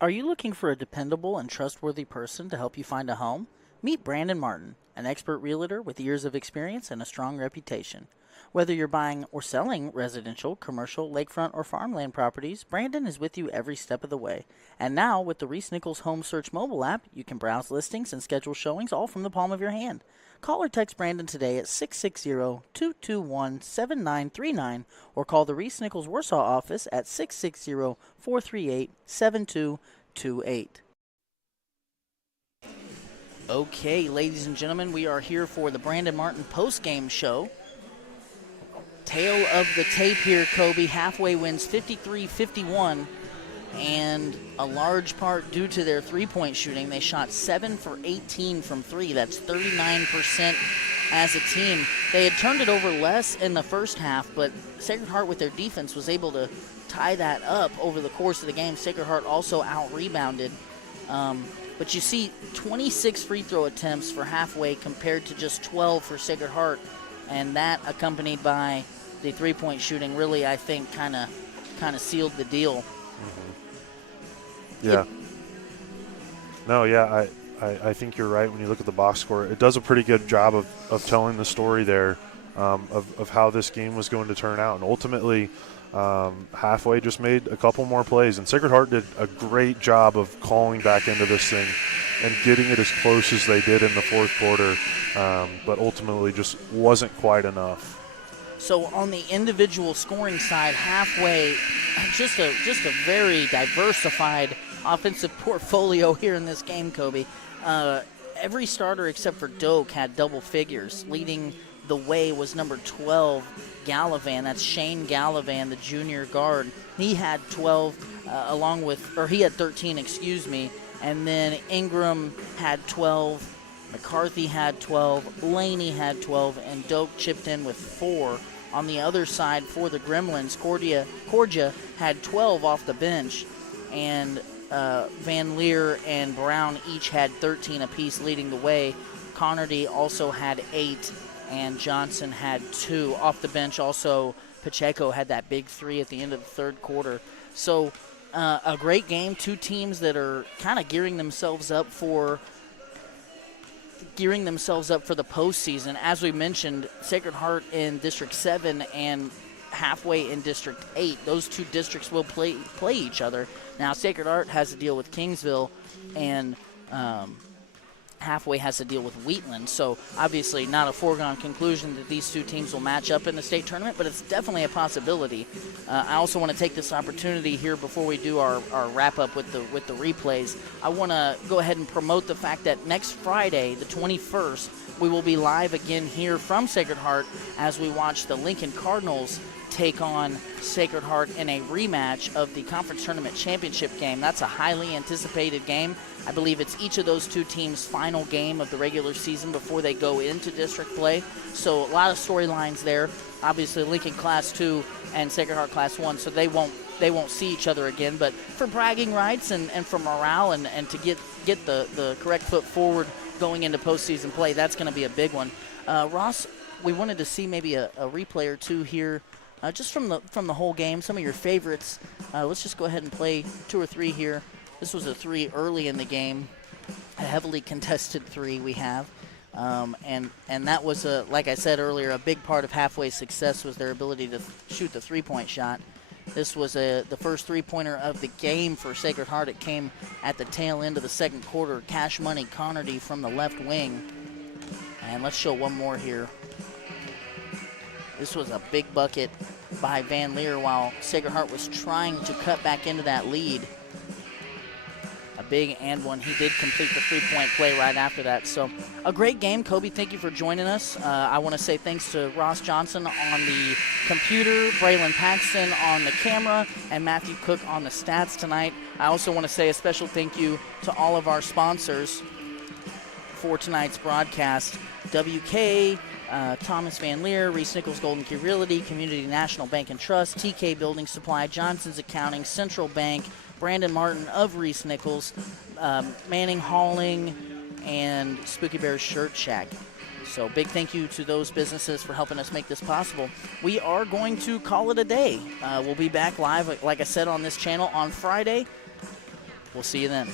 Are you looking for a dependable and trustworthy person to help you find a home? Meet Brandon Martin, an expert realtor with years of experience and a strong reputation. Whether you're buying or selling residential, commercial, lakefront, or farmland properties, Brandon is with you every step of the way. And now, with the Reese Nichols Home Search mobile app, you can browse listings and schedule showings all from the palm of your hand. Call or text Brandon today at 660-221-7939 or call the Reese Nichols Warsaw office at 660-438-7228. Okay, ladies and gentlemen, we are here for the Brandon Martin postgame show. Tail of the tape here, Kobe. Halfway wins 53-51, and a large part due to their three-point shooting. They shot 7 for 18 from three. That's 39% as a team. They had turned it over less in the first half, but Sacred Heart with their defense was able to tie that up over the course of the game. Sacred Heart also out-rebounded. But you see 26 free throw attempts for Halfway compared to just 12 for Sacred Heart, and that accompanied by the three-point shooting really, I think, kind of sealed the deal. Mm-hmm. Yeah. I think you're right when you look at the box score. It does a pretty good job of telling the story there of how this game was going to turn out. And ultimately, Halfway just made a couple more plays. And Sacred Heart did a great job of calling back into this thing and getting it as close as they did in the fourth quarter, but ultimately just wasn't quite enough. So on the individual scoring side, Halfway, just a very diversified offensive portfolio here in this game, Kobe. Every starter except for Doak had double figures. Leading the way was number 12, Gallivan. That's Shane Gallivan, the junior guard. He had 12 he had 13, excuse me. And then Ingram had 12, McCarthy had 12, Laney had 12, and Doak chipped in with 4. On the other side for the Gremlins, Cordia had 12 off the bench, and Van Leer and Brown each had 13 apiece leading the way. Connerty also had 8, and Johnson had 2. Off the bench also, Pacheco had that big 3 at the end of the third quarter. So a great game, two teams that are kind of gearing themselves up for the postseason. As we mentioned, Sacred Heart in District 7 and Halfway in District 8. Those two districts will play each other. Now, Sacred Heart has to deal with Kingsville, and Halfway has to deal with Wheatland. So, obviously, not a foregone conclusion that these two teams will match up in the state tournament, but it's definitely a possibility. I also want to take this opportunity here before we do our wrap-up with the replays. I want to go ahead and promote the fact that next Friday, the 21st, we will be live again here from Sacred Heart as we watch the Lincoln Cardinals take on Sacred Heart in a rematch of the conference tournament championship game. That's a highly anticipated game. I believe it's each of those two teams' final game of the regular season before they go into district play. So a lot of storylines there. Obviously, Lincoln Class 2 and Sacred Heart Class 1, so they won't see each other again. But for bragging rights and for morale and to get the correct foot forward going into postseason play, that's going to be a big one. Ross, we wanted to see maybe a replay or two here. Just from the whole game, some of your favorites. Let's just go ahead and play 2 or 3 here. This was a 3 early in the game, a heavily contested 3 we have. And that was, like I said earlier, a big part of Halfway's success was their ability to shoot the three-point shot. This was the first three-pointer of the game for Sacred Heart. It came at the tail end of the second quarter. Cash Money Connerty from the left wing. And let's show one more here. This was a big bucket by Van Leer while Sacred Heart was trying to cut back into that lead. A big and one. He did complete the three-point play right after that. So a great game. Kobe, thank you for joining us. I want to say thanks to Ross Johnson on the computer, Braylon Paxton on the camera, and Matthew Cook on the stats tonight. I also want to say a special thank you to all of our sponsors for tonight's broadcast. WK, Thomas Van Leer, Reese Nichols Golden Key Realty, Community National Bank and Trust, TK Building Supply, Johnson's Accounting, Central Bank, Brandon Martin of Reese Nichols, Manning Hauling, and Spooky Bear's Shirt Shack. So big thank you to those businesses for helping us make this possible. We are going to call it a day. We'll be back live, like I said, on this channel on Friday. We'll see you then.